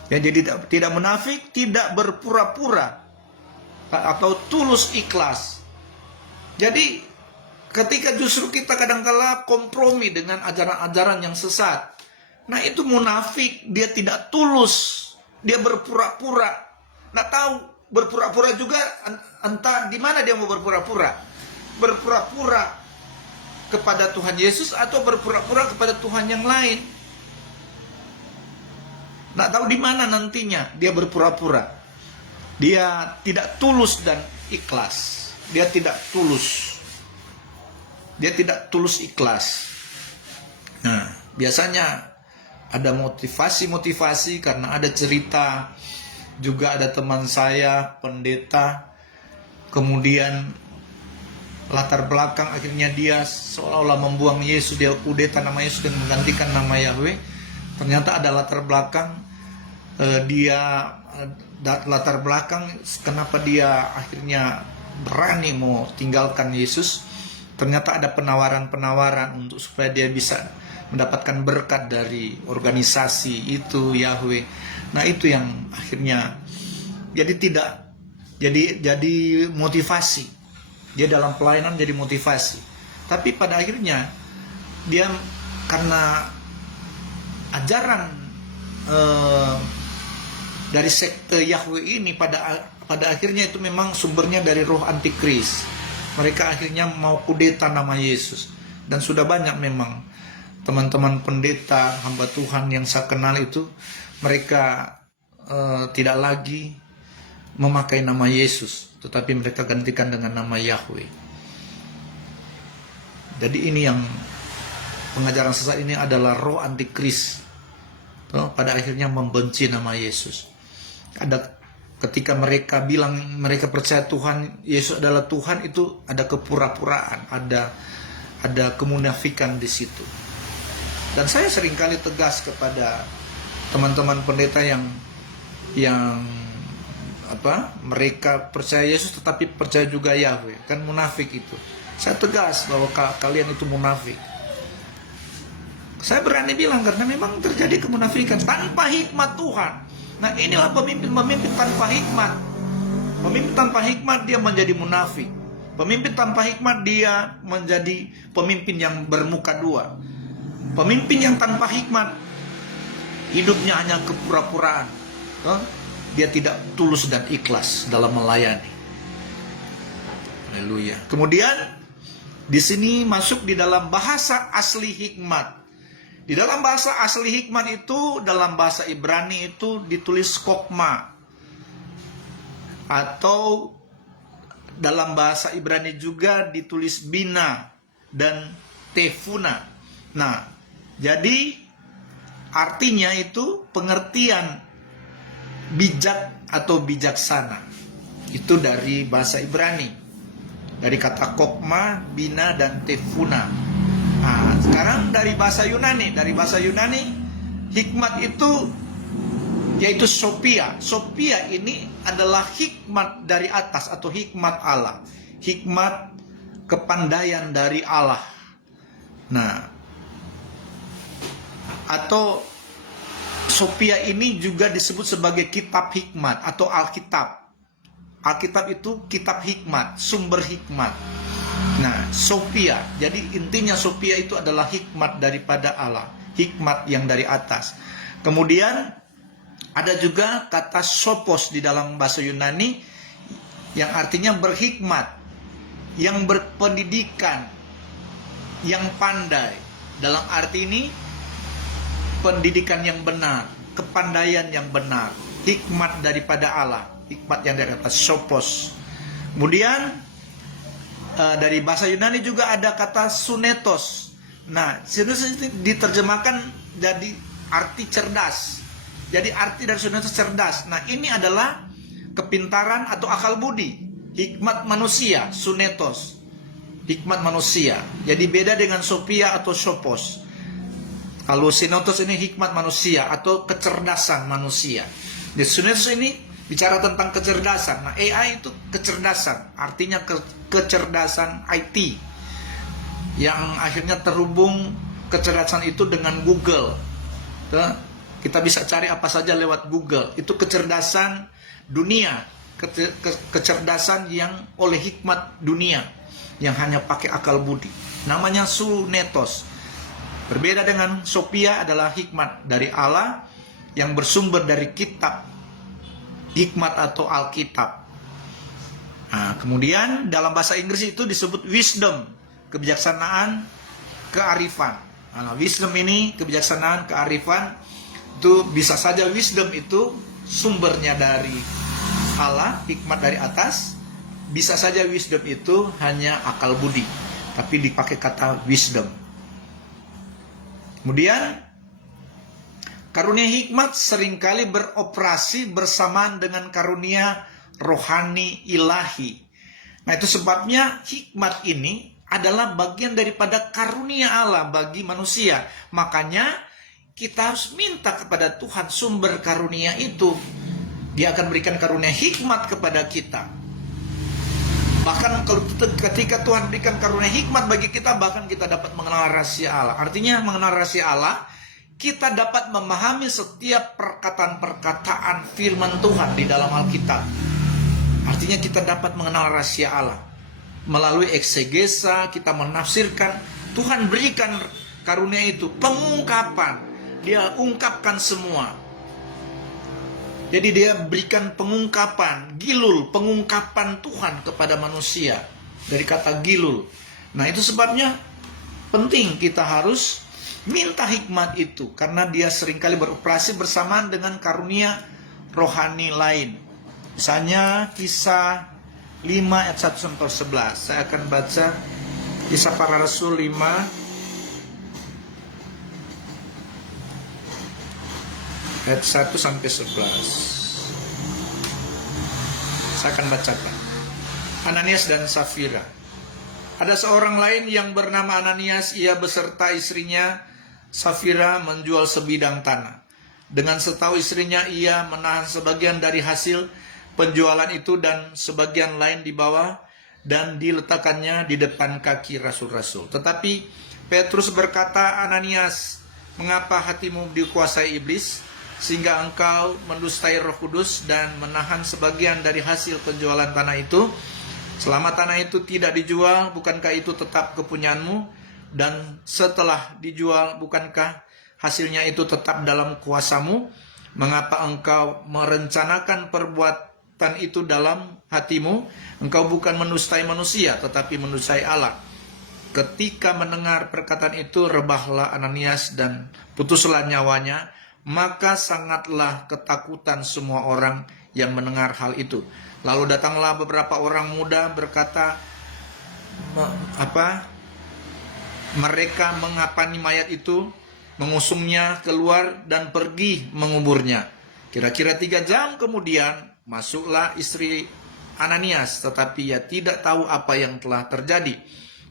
Ya, jadi tidak munafik, tidak berpura-pura, atau tulus ikhlas. Jadi ketika justru kita kadang-kala kompromi dengan ajaran-ajaran yang sesat, nah itu munafik. Dia tidak tulus, dia berpura-pura. Nggak tahu berpura-pura juga, entah di mana dia mau berpura-pura. Berpura-pura kepada Tuhan Yesus atau berpura-pura kepada Tuhan yang lain. Nggak tahu di mana nantinya dia berpura-pura. Dia tidak tulus dan ikhlas. Dia tidak tulus. Dia tidak tulus ikhlas. Nah, biasanya ada motivasi-motivasi karena ada cerita. Juga ada teman saya, pendeta, kemudian latar belakang akhirnya dia seolah-olah membuang Yesus, dia kudeta nama Yesus dan menggantikan nama Yahweh. Ternyata ada latar belakang dia latar belakang kenapa dia akhirnya berani mau tinggalkan Yesus. Ternyata ada penawaran-penawaran untuk supaya dia bisa mendapatkan berkat dari organisasi itu Yahweh. Nah, itu yang akhirnya jadi motivasi. Dia dalam pelayanan jadi motivasi. Tapi pada akhirnya dia karena ajaran dari sekte Yahweh ini pada akhirnya itu memang sumbernya dari roh antikris. Mereka akhirnya mau kudeta nama Yesus. Dan sudah banyak memang teman-teman pendeta, hamba Tuhan yang saya kenal itu, mereka tidak lagi memakai nama Yesus, tetapi mereka gantikan dengan nama Yahweh. Jadi ini yang pengajaran sesat ini adalah roh antikris. Pada akhirnya membenci nama Yesus. Ketika mereka bilang mereka percaya Tuhan Yesus adalah Tuhan, itu ada kepura-puraan, ada kemunafikan di situ. Dan saya seringkali tegas kepada teman-teman pendeta yang mereka percaya Yesus tetapi percaya juga Yahweh, kan munafik itu. Saya tegas bahwa kalian itu munafik. Saya berani bilang karena memang terjadi kemunafikan tanpa hikmat Tuhan. Nah, inilah pemimpin tanpa hikmat. Pemimpin tanpa hikmat dia menjadi munafik. Pemimpin tanpa hikmat dia menjadi pemimpin yang bermuka dua. Pemimpin yang tanpa hikmat hidupnya hanya kepura-puraan. Dia tidak tulus dan ikhlas dalam melayani. Haleluya. Kemudian di sini masuk di dalam bahasa asli hikmat. Di dalam bahasa asli hikmat itu, dalam bahasa Ibrani itu ditulis kokma. Atau dalam bahasa Ibrani juga ditulis bina dan tefuna. Nah, jadi artinya itu pengertian bijak atau bijaksana. Itu dari bahasa Ibrani. Dari kata kokma, bina, dan tefuna. Nah, sekarang dari bahasa Yunani. Dari bahasa Yunani, hikmat itu yaitu Sophia. Sophia ini adalah hikmat dari atas atau hikmat Allah. Hikmat kepandaian dari Allah. Nah, atau Sophia ini juga disebut sebagai kitab hikmat atau Alkitab. Alkitab itu kitab hikmat, sumber hikmat. Nah, Sophia, jadi intinya Sophia itu adalah hikmat daripada Allah, hikmat yang dari atas. Kemudian ada juga kata sopos di dalam bahasa Yunani yang artinya berhikmat, yang berpendidikan, yang pandai. Dalam arti ini pendidikan yang benar, kepandaian yang benar, hikmat daripada Allah, hikmat yang dari atas, sopos. Kemudian dari bahasa Yunani juga ada kata sunetos. Nah, sunetos diterjemahkan jadi arti cerdas. Jadi arti dari sunetos cerdas. Nah, ini adalah kepintaran atau akal budi. Hikmat manusia, sunetos. Hikmat manusia. Jadi beda dengan Sophia atau sopos. Kalau sunetos ini hikmat manusia atau kecerdasan manusia. Jadi sunetos ini bicara tentang kecerdasan. Nah, AI itu kecerdasan, artinya kecerdasan IT yang akhirnya terhubung kecerdasan itu dengan Google. Kita bisa cari apa saja lewat Google. Itu kecerdasan dunia, kecerdasan yang oleh hikmat dunia, yang hanya pakai akal budi. Namanya sunetos. Berbeda dengan Sophia adalah hikmat dari Allah yang bersumber dari kitab hikmat atau Alkitab. Nah, kemudian dalam bahasa Inggris itu disebut wisdom, kebijaksanaan, kearifan. Nah, wisdom ini kebijaksanaan, kearifan, itu bisa saja wisdom itu sumbernya dari Allah, hikmat dari atas. Bisa saja wisdom itu hanya akal budi, tapi dipakai kata wisdom. Kemudian karunia hikmat seringkali beroperasi bersamaan dengan karunia rohani ilahi. Nah, itu sebabnya hikmat ini adalah bagian daripada karunia Allah bagi manusia. Makanya kita harus minta kepada Tuhan sumber karunia itu. Dia akan berikan karunia hikmat kepada kita. Bahkan ketika Tuhan berikan karunia hikmat bagi kita, bahkan kita dapat mengenal rahasia Allah. Artinya mengenal rahasia Allah, kita dapat memahami setiap perkataan-perkataan firman Tuhan di dalam Alkitab. Artinya kita dapat mengenal rahasia Allah. Melalui eksegesa, kita menafsirkan. Tuhan berikan karunia itu, pengungkapan. Dia ungkapkan semua. Jadi dia berikan pengungkapan, gilul, pengungkapan Tuhan kepada manusia. Dari kata gilul. Nah itu sebabnya penting kita harus minta hikmat itu. Karena dia seringkali beroperasi bersamaan dengan karunia rohani lain. Misalnya kisah 5 ayat 1 sampai 11. Saya akan baca Kisah Para Rasul 5 ayat 1 sampai 11. Saya akan bacakan. Ananias dan Safira. Ada seorang lain yang bernama Ananias, ia beserta istrinya Safira menjual sebidang tanah. Dengan setahu istrinya, ia menahan sebagian dari hasil penjualan itu dan sebagian lain dibawa dan diletakkannya di depan kaki rasul-rasul. Tetapi Petrus berkata, Ananias, mengapa hatimu dikuasai iblis, sehingga engkau mendustai Roh Kudus dan menahan sebagian dari hasil penjualan tanah itu? Selama tanah itu tidak dijual, bukankah itu tetap kepunyaanmu? Dan setelah dijual, bukankah hasilnya itu tetap dalam kuasamu? Mengapa engkau merencanakan perbuatan itu dalam hatimu? Engkau bukan mendustai manusia, tetapi mendustai Allah. Ketika mendengar perkataan itu, rebahlah Ananias dan putuslah nyawanya. Maka sangatlah ketakutan semua orang yang mendengar hal itu. Lalu datanglah beberapa orang muda berkata, mereka mengapani mayat itu, mengusungnya keluar dan pergi menguburnya. Kira-kira 3 jam kemudian masuklah istri Ananias, tetapi ia tidak tahu apa yang telah terjadi.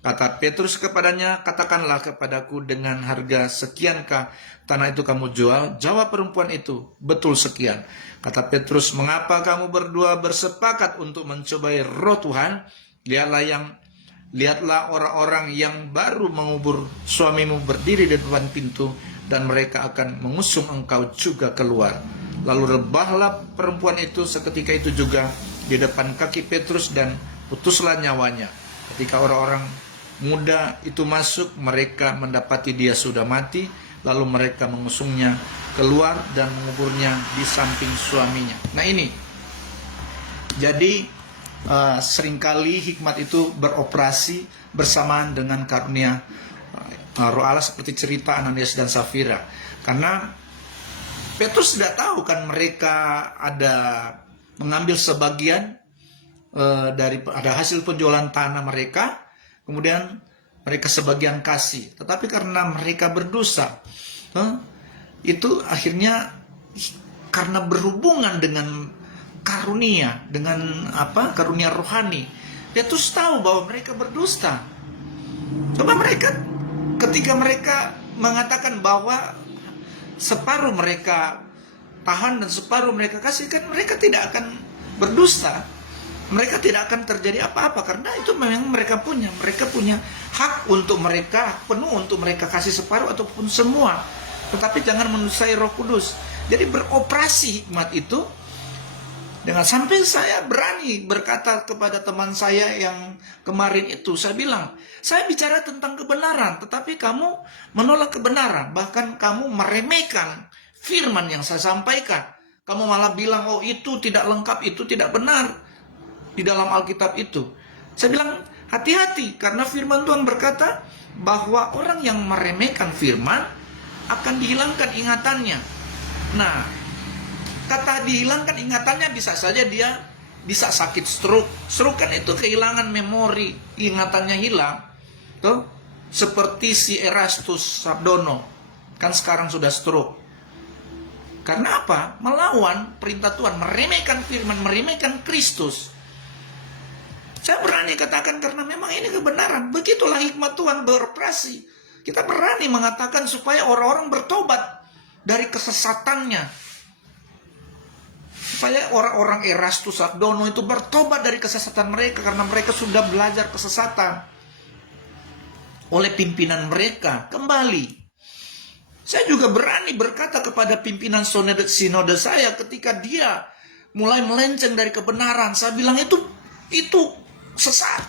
Kata Petrus kepadanya, katakanlah kepadaku dengan harga sekiankah tanah itu kamu jual? Jawab perempuan itu, betul sekian. Kata Petrus, mengapa kamu berdua bersepakat untuk mencobai roh Tuhan? Lihatlah orang-orang yang baru mengubur suamimu berdiri di depan pintu, dan mereka akan mengusung engkau juga keluar. Lalu rebahlah perempuan itu seketika itu juga di depan kaki Petrus dan putuslah nyawanya. Ketika orang-orang muda itu masuk, mereka mendapati dia sudah mati, lalu mereka mengusungnya keluar dan menguburnya di samping suaminya. Nah ini, jadi seringkali hikmat itu beroperasi bersamaan dengan karunia Roh Allah, seperti cerita Ananias dan Safira. Karena Petrus tidak tahu kan mereka ada mengambil sebagian dari ada hasil penjualan tanah mereka, kemudian mereka sebagian kasih. Tetapi karena mereka berdosa, itu akhirnya karena berhubungan dengan karunia, dengan karunia rohani, Petrus tahu bahwa mereka berdusta. Coba mereka, ketika mereka mengatakan bahwa separuh mereka tahan dan separuh mereka kasih, kan mereka tidak akan berdusta. Mereka tidak akan terjadi apa-apa karena itu memang mereka punya hak untuk mereka, penuh untuk mereka kasih separuh ataupun semua. Tetapi jangan mendustai Roh Kudus. Jadi beroperasi hikmat itu dengan sampai saya berani berkata kepada teman saya yang kemarin itu, saya bilang, saya bicara tentang kebenaran, tetapi kamu menolak kebenaran, bahkan kamu meremehkan firman yang saya sampaikan. Kamu malah bilang, oh itu tidak lengkap, itu tidak benar di dalam Alkitab itu. Saya bilang, hati-hati, karena firman Tuhan berkata bahwa orang yang meremehkan firman akan dihilangkan ingatannya. Nah, kata dihilangkan ingatannya bisa saja dia bisa sakit stroke. Stroke kan itu kehilangan memori, ingatannya hilang. Tuh, seperti si Erastus Sardono, kan sekarang sudah stroke. Karena apa? Melawan perintah Tuhan, meremehkan firman, meremehkan Kristus. Saya berani katakan karena memang ini kebenaran. Begitulah hikmat Tuhan beroperasi. Kita berani mengatakan supaya orang-orang bertobat dari kesesatannya. supaya orang-orang Erastus Abdono itu bertobat dari kesesatan mereka, karena mereka sudah belajar kesesatan oleh pimpinan mereka. Kembali, saya juga berani berkata kepada pimpinan sinode saya ketika dia mulai melenceng dari kebenaran. Saya bilang itu sesat.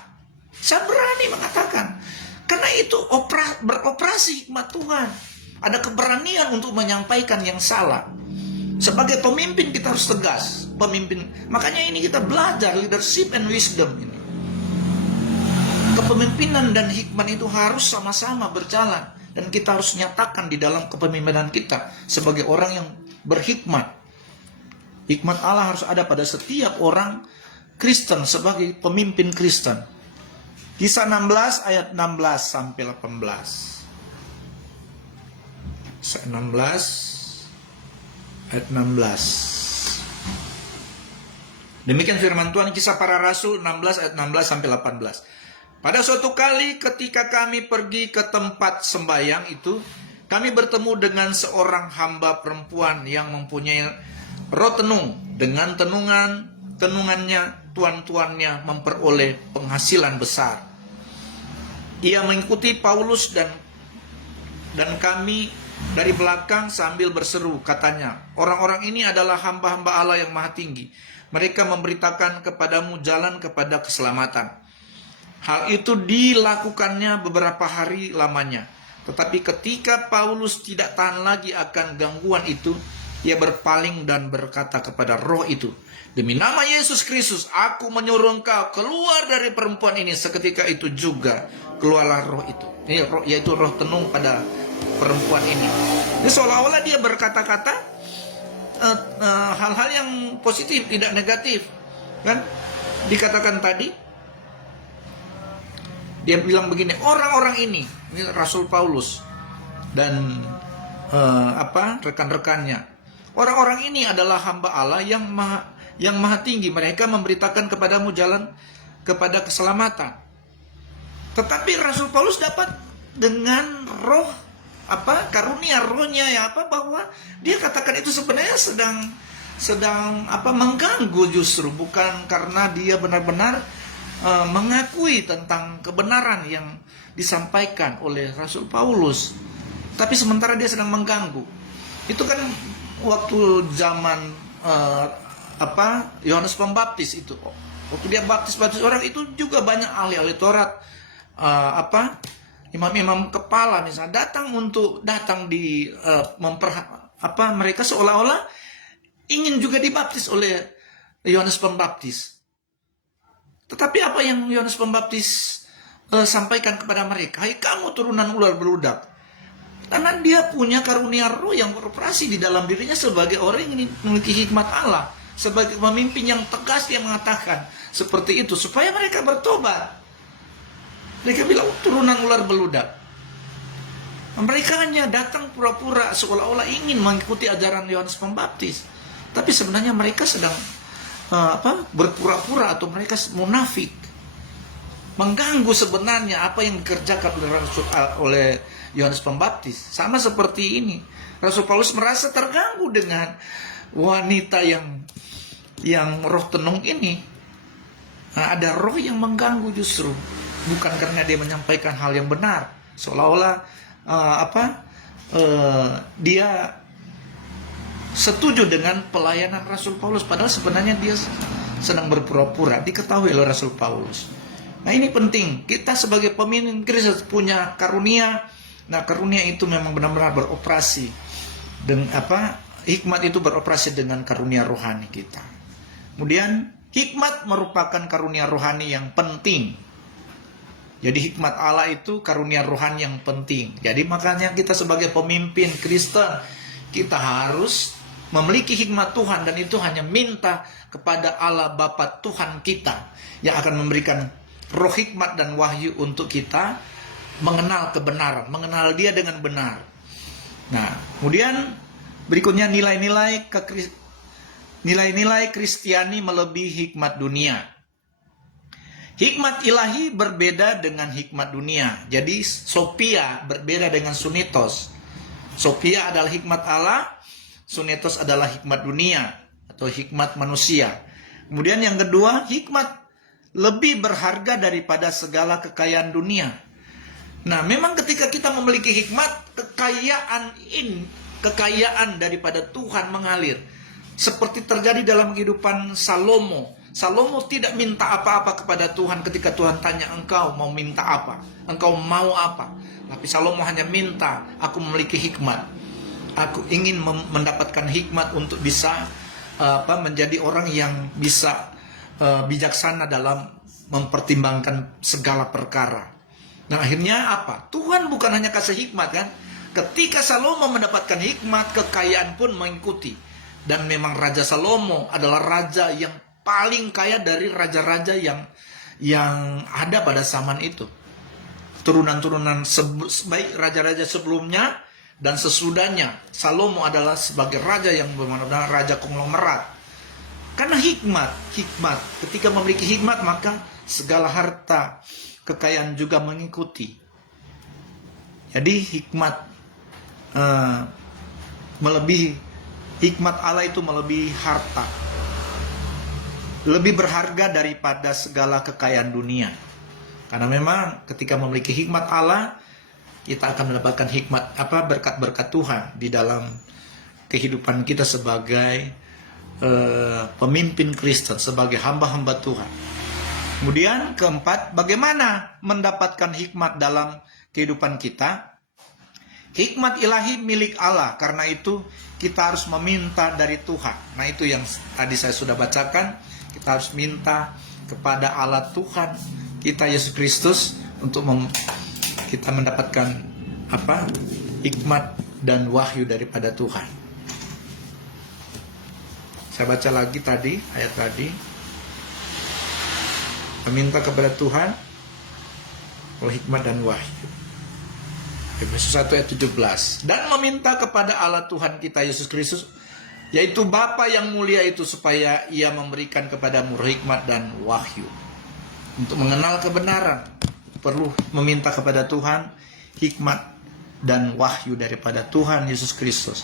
Saya berani mengatakan, karena itu beroperasi hikmat Tuhan. Ada keberanian untuk menyampaikan yang salah. Sebagai pemimpin kita harus tegas. Makanya ini kita belajar leadership and wisdom ini. Kepemimpinan dan hikmat itu harus sama-sama berjalan. Dan kita harus nyatakan di dalam kepemimpinan kita sebagai orang yang berhikmat. Hikmat Allah harus ada pada setiap orang Kristen sebagai pemimpin Kristen. Kisah 16 ayat 16 sampai 18. Kisah 16 ayat 16. Demikian firman Tuhan, Kisah Para Rasul 16 ayat 16 sampai 18. Pada suatu kali ketika kami pergi ke tempat sembahyang itu, kami bertemu dengan seorang hamba perempuan yang mempunyai roh tenung. Dengan tenungannya tuan-tuannya memperoleh penghasilan besar. Ia mengikuti Paulus dan kami dari belakang sambil berseru, katanya, orang-orang ini adalah hamba-hamba Allah yang maha tinggi. Mereka memberitakan kepadamu jalan kepada keselamatan. Hal itu dilakukannya beberapa hari lamanya. Tetapi ketika Paulus tidak tahan lagi akan gangguan itu, ia berpaling dan berkata kepada roh itu, demi nama Yesus Kristus, aku menyuruh engkau keluar dari perempuan ini. Seketika itu juga keluarlah roh itu. Ini roh, yaitu roh tenung pada perempuan ini. Ini seolah-olah dia berkata-kata hal-hal yang positif, tidak negatif. Kan? Dikatakan tadi, dia bilang begini, orang-orang ini Rasul Paulus dan rekan-rekannya. Orang-orang ini adalah hamba Allah yang maha tinggi. Mereka memberitakan kepadamu jalan kepada keselamatan. Tetapi Rasul Paulus dapat dengan roh karunia rohnya bahwa dia katakan itu sebenarnya sedang mengganggu, justru bukan karena dia benar-benar mengakui tentang kebenaran yang disampaikan oleh Rasul Paulus, tapi sementara dia sedang mengganggu. Itu kan waktu zaman Yohanes Pembaptis itu, waktu dia baptis orang itu juga banyak ahli-ahli Taurat, imam-imam kepala misalnya datang di mereka seolah-olah ingin juga dibaptis oleh Yohanes Pembaptis. Tetapi apa yang Yohanes Pembaptis sampaikan kepada mereka? Hai kamu turunan ular beludak. Karena dia punya karunia roh yang beroperasi di dalam dirinya sebagai orang yang memiliki hikmat Allah, sebagai pemimpin yang tegas, dia mengatakan seperti itu supaya mereka bertobat. Mereka bilang turunan ular beludak. Mereka hanya datang pura-pura seolah-olah ingin mengikuti ajaran Yohanes Pembaptis, tapi sebenarnya mereka sedang berpura-pura atau mereka munafik, mengganggu sebenarnya apa yang dikerjakan oleh Yohanes Pembaptis. Sama seperti ini, Rasul Paulus merasa terganggu dengan wanita yang roh tenung ini. Ada roh yang mengganggu justru, bukan karena dia menyampaikan hal yang benar, seolah-olah dia setuju dengan pelayanan Rasul Paulus, padahal sebenarnya dia sedang berpura-pura, diketahui oleh Rasul Paulus. Nah ini penting, kita sebagai pemimpin Kristus punya karunia. Nah karunia itu memang benar-benar beroperasi dengan hikmat itu beroperasi dengan karunia rohani kita. Kemudian hikmat merupakan karunia rohani yang penting. Jadi hikmat Allah itu karunia rohani yang penting. Jadi makanya kita sebagai pemimpin Kristen, kita harus memiliki hikmat Tuhan, dan itu hanya minta kepada Allah Bapa Tuhan kita yang akan memberikan roh hikmat dan wahyu untuk kita mengenal kebenaran, mengenal Dia dengan benar. Nah, kemudian berikutnya nilai-nilai Kristiani melebihi hikmat dunia. Hikmat ilahi berbeda dengan hikmat dunia. Jadi Sophia berbeda dengan Sunitos. Sophia adalah hikmat Allah, Sunitos adalah hikmat dunia atau hikmat manusia. Kemudian yang kedua, hikmat lebih berharga daripada segala kekayaan dunia. Nah, memang ketika kita memiliki hikmat, kekayaan daripada Tuhan mengalir. Seperti terjadi dalam kehidupan Salomo. Salomo tidak minta apa-apa kepada Tuhan ketika Tuhan tanya, engkau mau minta apa? Engkau mau apa? Tapi Salomo hanya minta, aku memiliki hikmat. Aku ingin mendapatkan hikmat untuk bisa menjadi orang yang bisa bijaksana dalam mempertimbangkan segala perkara. Nah, akhirnya apa? Tuhan bukan hanya kasih hikmat kan? Ketika Salomo mendapatkan hikmat, kekayaan pun mengikuti. Dan memang Raja Salomo adalah raja yang paling kaya dari raja-raja yang ada pada zaman itu. Turunan-turunan baik raja-raja sebelumnya dan sesudahnya, Salomo adalah sebagai raja yang benar-benar raja konglomerat. Karena hikmat. Ketika memiliki hikmat, maka segala harta kekayaan juga mengikuti. Jadi hikmat hikmat Allah itu melebihi harta. Lebih berharga daripada segala kekayaan dunia. Karena memang ketika memiliki hikmat Allah, kita akan mendapatkan berkat-berkat Tuhan di dalam kehidupan kita sebagai pemimpin Kristen, sebagai hamba-hamba Tuhan. Kemudian keempat, bagaimana mendapatkan hikmat dalam kehidupan kita? Hikmat ilahi milik Allah, karena itu kita harus meminta dari Tuhan. Nah, itu yang tadi saya sudah bacakan. Kita harus minta kepada Allah Tuhan kita Yesus Kristus untuk kita mendapatkan hikmat dan wahyu daripada Tuhan. Saya baca lagi tadi ayat tadi. Meminta kepada Tuhan hikmat dan wahyu. Efesus 1 ayat 17. Dan meminta kepada Allah Tuhan kita Yesus Kristus, yaitu Bapa yang mulia itu, supaya Ia memberikan kepadamu hikmat dan wahyu. Untuk mengenal kebenaran, perlu meminta kepada Tuhan hikmat dan wahyu daripada Tuhan Yesus Kristus.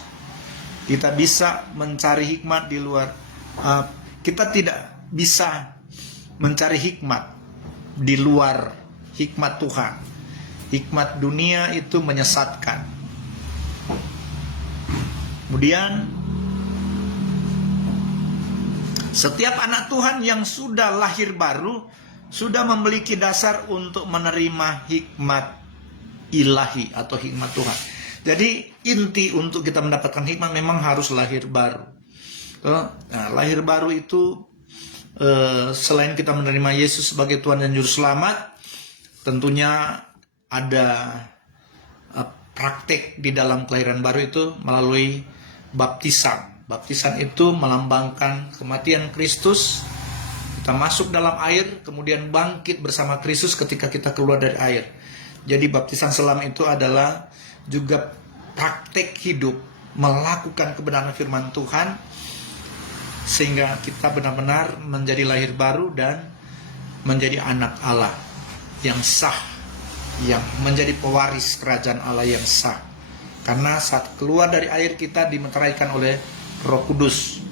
Kita bisa mencari hikmat di luar. Kita tidak bisa mencari hikmat di luar hikmat Tuhan. Hikmat dunia itu menyesatkan. Kemudian setiap anak Tuhan yang sudah lahir baru sudah memiliki dasar untuk menerima hikmat ilahi atau hikmat Tuhan. Jadi inti untuk kita mendapatkan hikmat memang harus lahir baru. Nah, lahir baru itu selain kita menerima Yesus sebagai Tuhan dan Juru Selamat, tentunya ada praktek di dalam kelahiran baru itu melalui baptisan. Baptisan itu melambangkan kematian Kristus. Kita masuk dalam air, kemudian bangkit bersama Kristus ketika kita keluar dari air. Jadi baptisan selam itu adalah juga praktek hidup, melakukan kebenaran firman Tuhan, sehingga kita benar-benar menjadi lahir baru dan menjadi anak Allah yang sah, yang menjadi pewaris kerajaan Allah yang sah. Karena saat keluar dari air kita dimeteraikan oleh Roh Kudus.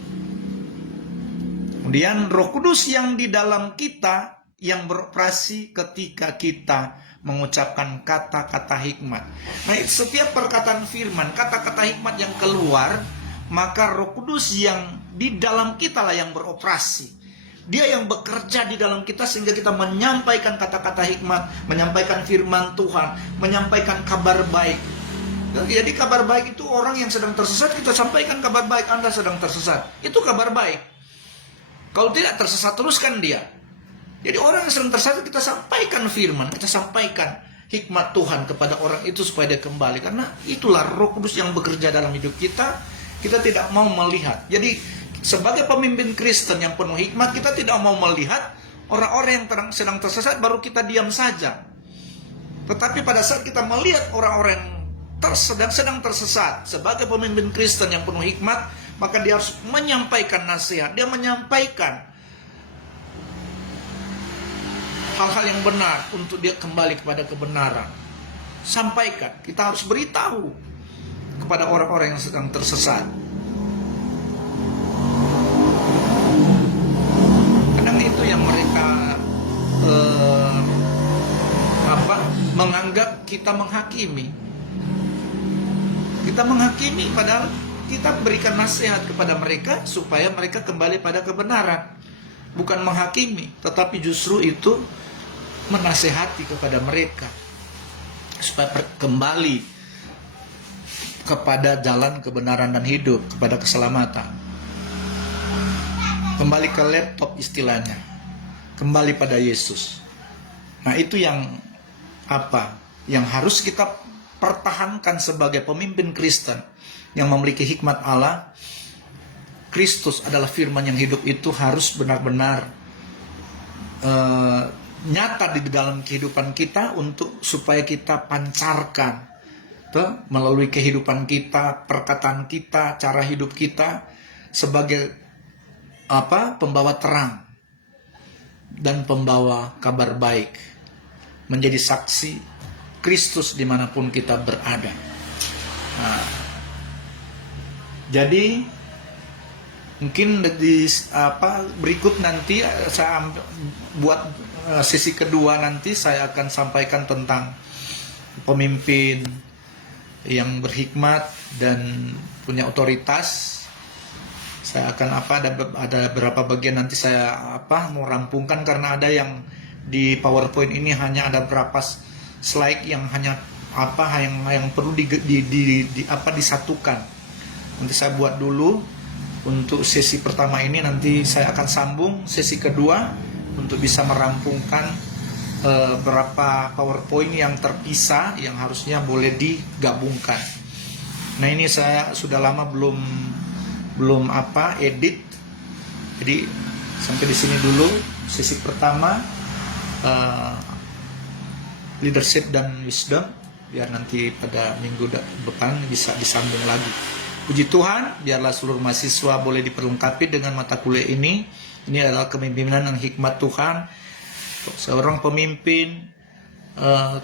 Kemudian Roh Kudus yang di dalam kita yang beroperasi ketika kita mengucapkan kata-kata hikmat. Nah, setiap perkataan firman, kata-kata hikmat yang keluar, maka Roh Kudus yang di dalam kita lah yang beroperasi. Dia yang bekerja di dalam kita sehingga kita menyampaikan kata-kata hikmat, menyampaikan firman Tuhan, menyampaikan kabar baik. Jadi kabar baik itu orang yang sedang tersesat, kita sampaikan kabar baik, Anda sedang tersesat. Itu kabar baik. Kalau tidak tersesat, teruskan dia. Jadi orang yang sedang tersesat, kita sampaikan firman, kita sampaikan hikmat Tuhan kepada orang itu supaya dia kembali. Karena itulah Roh Kudus yang bekerja dalam hidup kita. Kita tidak mau melihat. Jadi sebagai pemimpin Kristen yang penuh hikmat, kita tidak mau melihat orang-orang yang sedang tersesat baru kita diam saja. Tetapi pada saat kita melihat orang-orang yang sedang tersesat, sebagai pemimpin Kristen yang penuh hikmat, maka dia harus menyampaikan nasihat. Dia menyampaikan hal-hal yang benar untuk dia kembali kepada kebenaran. Sampaikan. Kita harus beritahu kepada orang-orang yang sedang tersesat. kita menghakimi. Kita menghakimi padahal kita berikan nasihat kepada mereka supaya mereka kembali pada kebenaran. Bukan menghakimi, tetapi justru itu menasehati kepada mereka supaya kembali kepada jalan kebenaran dan hidup, kepada keselamatan. Kembali ke laptop istilahnya. Kembali pada Yesus. Nah, itu yang yang harus kita pertahankan sebagai pemimpin Kristen yang memiliki hikmat Allah. Kristus adalah firman yang hidup, itu harus benar-benar nyata di dalam kehidupan kita untuk supaya kita pancarkan melalui kehidupan kita, perkataan kita, cara hidup kita sebagai pembawa terang dan pembawa kabar baik, menjadi saksi Kristus dimanapun kita berada. Nah, jadi mungkin di berikut nanti saya buat sesi kedua, nanti saya akan sampaikan tentang pemimpin yang berhikmat dan punya otoritas. Saya akan ada beberapa bagian nanti saya mau rampungkan, karena ada yang di PowerPoint ini hanya ada berapa slide yang hanya yang perlu disatukan. Nanti saya buat dulu untuk sesi pertama ini, nanti saya akan sambung sesi kedua untuk bisa merampungkan beberapa PowerPoint yang terpisah yang harusnya boleh digabungkan. Nah, ini saya sudah lama belum edit. Jadi sampai di sini dulu sesi pertama, leadership dan wisdom, biar nanti pada minggu depan bisa disambung lagi. Puji Tuhan, biarlah seluruh mahasiswa boleh diperlengkapi dengan mata kuliah ini. Ini adalah kepemimpinan dan hikmat Tuhan. Seorang pemimpin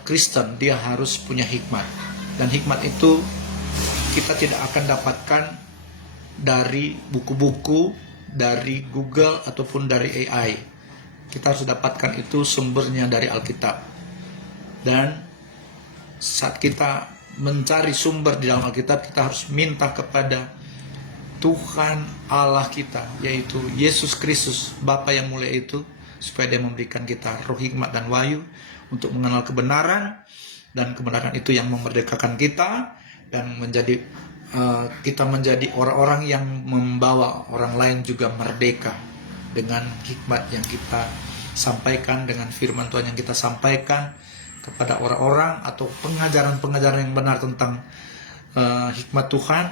Kristen, dia harus punya hikmat. Dan hikmat itu kita tidak akan dapatkan dari buku-buku, dari Google, ataupun dari AI. Kita harus dapatkan itu sumbernya dari Alkitab. Dan saat kita mencari sumber di dalam Alkitab, kita harus minta kepada Tuhan Allah kita, yaitu Yesus Kristus, Bapa yang mulia itu, supaya dia memberikan kita roh hikmat dan wahyu untuk mengenal kebenaran, dan kebenaran itu yang memerdekakan kita, dan kita menjadi orang-orang yang membawa orang lain juga merdeka dengan hikmat yang kita sampaikan, dengan firman Tuhan yang kita sampaikan kepada orang-orang, atau pengajaran-pengajaran yang benar tentang hikmat Tuhan.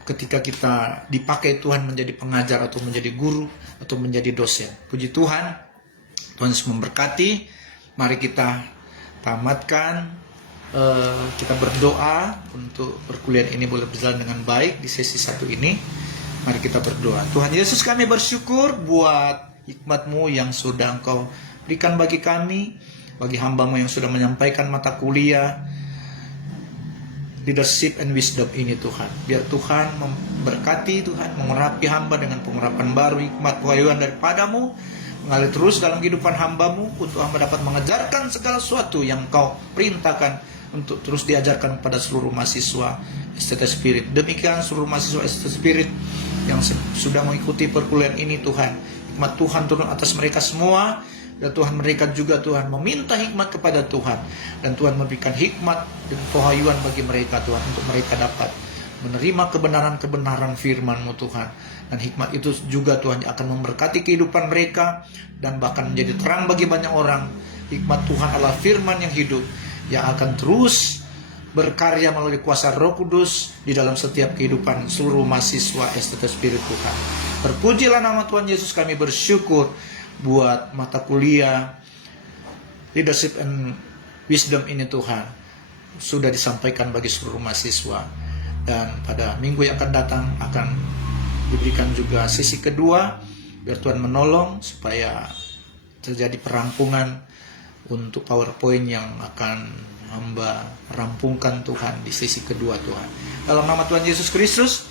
Ketika kita dipakai Tuhan menjadi pengajar, atau menjadi guru, atau menjadi dosen. Puji Tuhan, Tuhan Yesus memberkati. Mari kita tamatkan, kita berdoa untuk perkuliahan ini boleh berjalan dengan baik di sesi 1 ini. Mari kita berdoa. Tuhan Yesus, kami bersyukur buat hikmat-Mu yang sudah Engkau berikan bagi kami, bagi hamba-Mu yang sudah menyampaikan mata kuliah leadership and wisdom ini, Tuhan. Biar Tuhan memberkati, Tuhan mengurapi hamba dengan pengurapan baru, hikmat kewahyuan daripada-Mu, mengalir terus dalam kehidupan hamba-Mu, untuk hamba dapat mengajarkan segala sesuatu yang Kau perintahkan untuk terus diajarkan kepada seluruh mahasiswa STT Spirit. Demikian seluruh mahasiswa STT Spirit yang sudah mengikuti perkuliahan ini, Tuhan, hikmat Tuhan turun atas mereka semua. Dan Tuhan, mereka juga Tuhan meminta hikmat kepada Tuhan, dan Tuhan memberikan hikmat dan kewahyuan bagi mereka, Tuhan, untuk mereka dapat menerima kebenaran-kebenaran firman-Mu, Tuhan. Dan hikmat itu juga Tuhan akan memberkati kehidupan mereka, dan bahkan menjadi terang bagi banyak orang. Hikmat Tuhan adalah firman yang hidup, yang akan terus berkarya melalui kuasa Roh Kudus di dalam setiap kehidupan seluruh mahasiswa STT Spirit, Tuhan. Terpujilah nama Tuhan Yesus. Kami bersyukur buat mata kuliah leadership and wisdom ini, Tuhan, sudah disampaikan bagi seluruh mahasiswa. Dan pada minggu yang akan datang akan diberikan juga sesi kedua. Biar Tuhan menolong supaya terjadi perampungan untuk PowerPoint yang akan hamba rampungkan, Tuhan, di sesi kedua, Tuhan. Dalam nama Tuhan Yesus Kristus,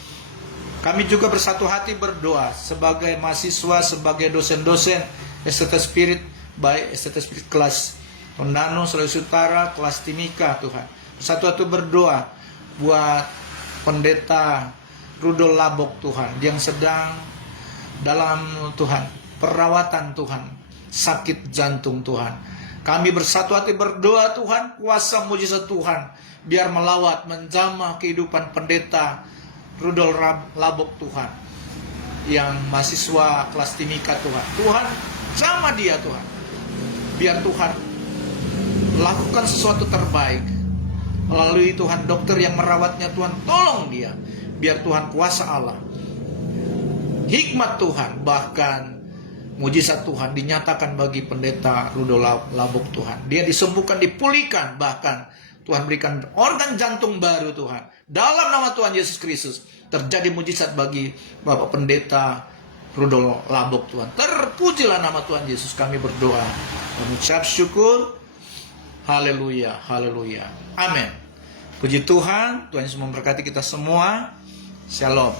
kami juga bersatu hati berdoa sebagai mahasiswa, sebagai dosen-dosen STT Spirit, baik STT Spirit kelas Tondano, Sulawesi Utara, kelas Timika Tuhan. Satu-satu berdoa buat pendeta Rudol Labok Tuhan, yang sedang dalam Tuhan perawatan Tuhan, sakit jantung Tuhan. Kami bersatu hati berdoa Tuhan, kuasa mujizat Tuhan biar melawat, menjamah kehidupan pendeta Rudol Labok Tuhan, yang mahasiswa kelas Timika Tuhan. Tuhan, jamah dia Tuhan, biar Tuhan lakukan sesuatu terbaik melalui Tuhan dokter yang merawatnya. Tuhan, tolong dia, biar Tuhan kuasa Allah, hikmat Tuhan, bahkan mujizat Tuhan dinyatakan bagi pendeta Rudol Labok Tuhan. Dia disembuhkan, dipulihkan, bahkan Tuhan berikan organ jantung baru Tuhan. Dalam nama Tuhan Yesus Kristus terjadi mujizat bagi Bapak Pendeta Rudol Labok Tuhan. Terpujilah nama Tuhan Yesus. Kami berdoa mengucap syukur. Haleluya, haleluya, amin. Puji Tuhan, Tuhan Yesus memberkati kita semua. Shalom.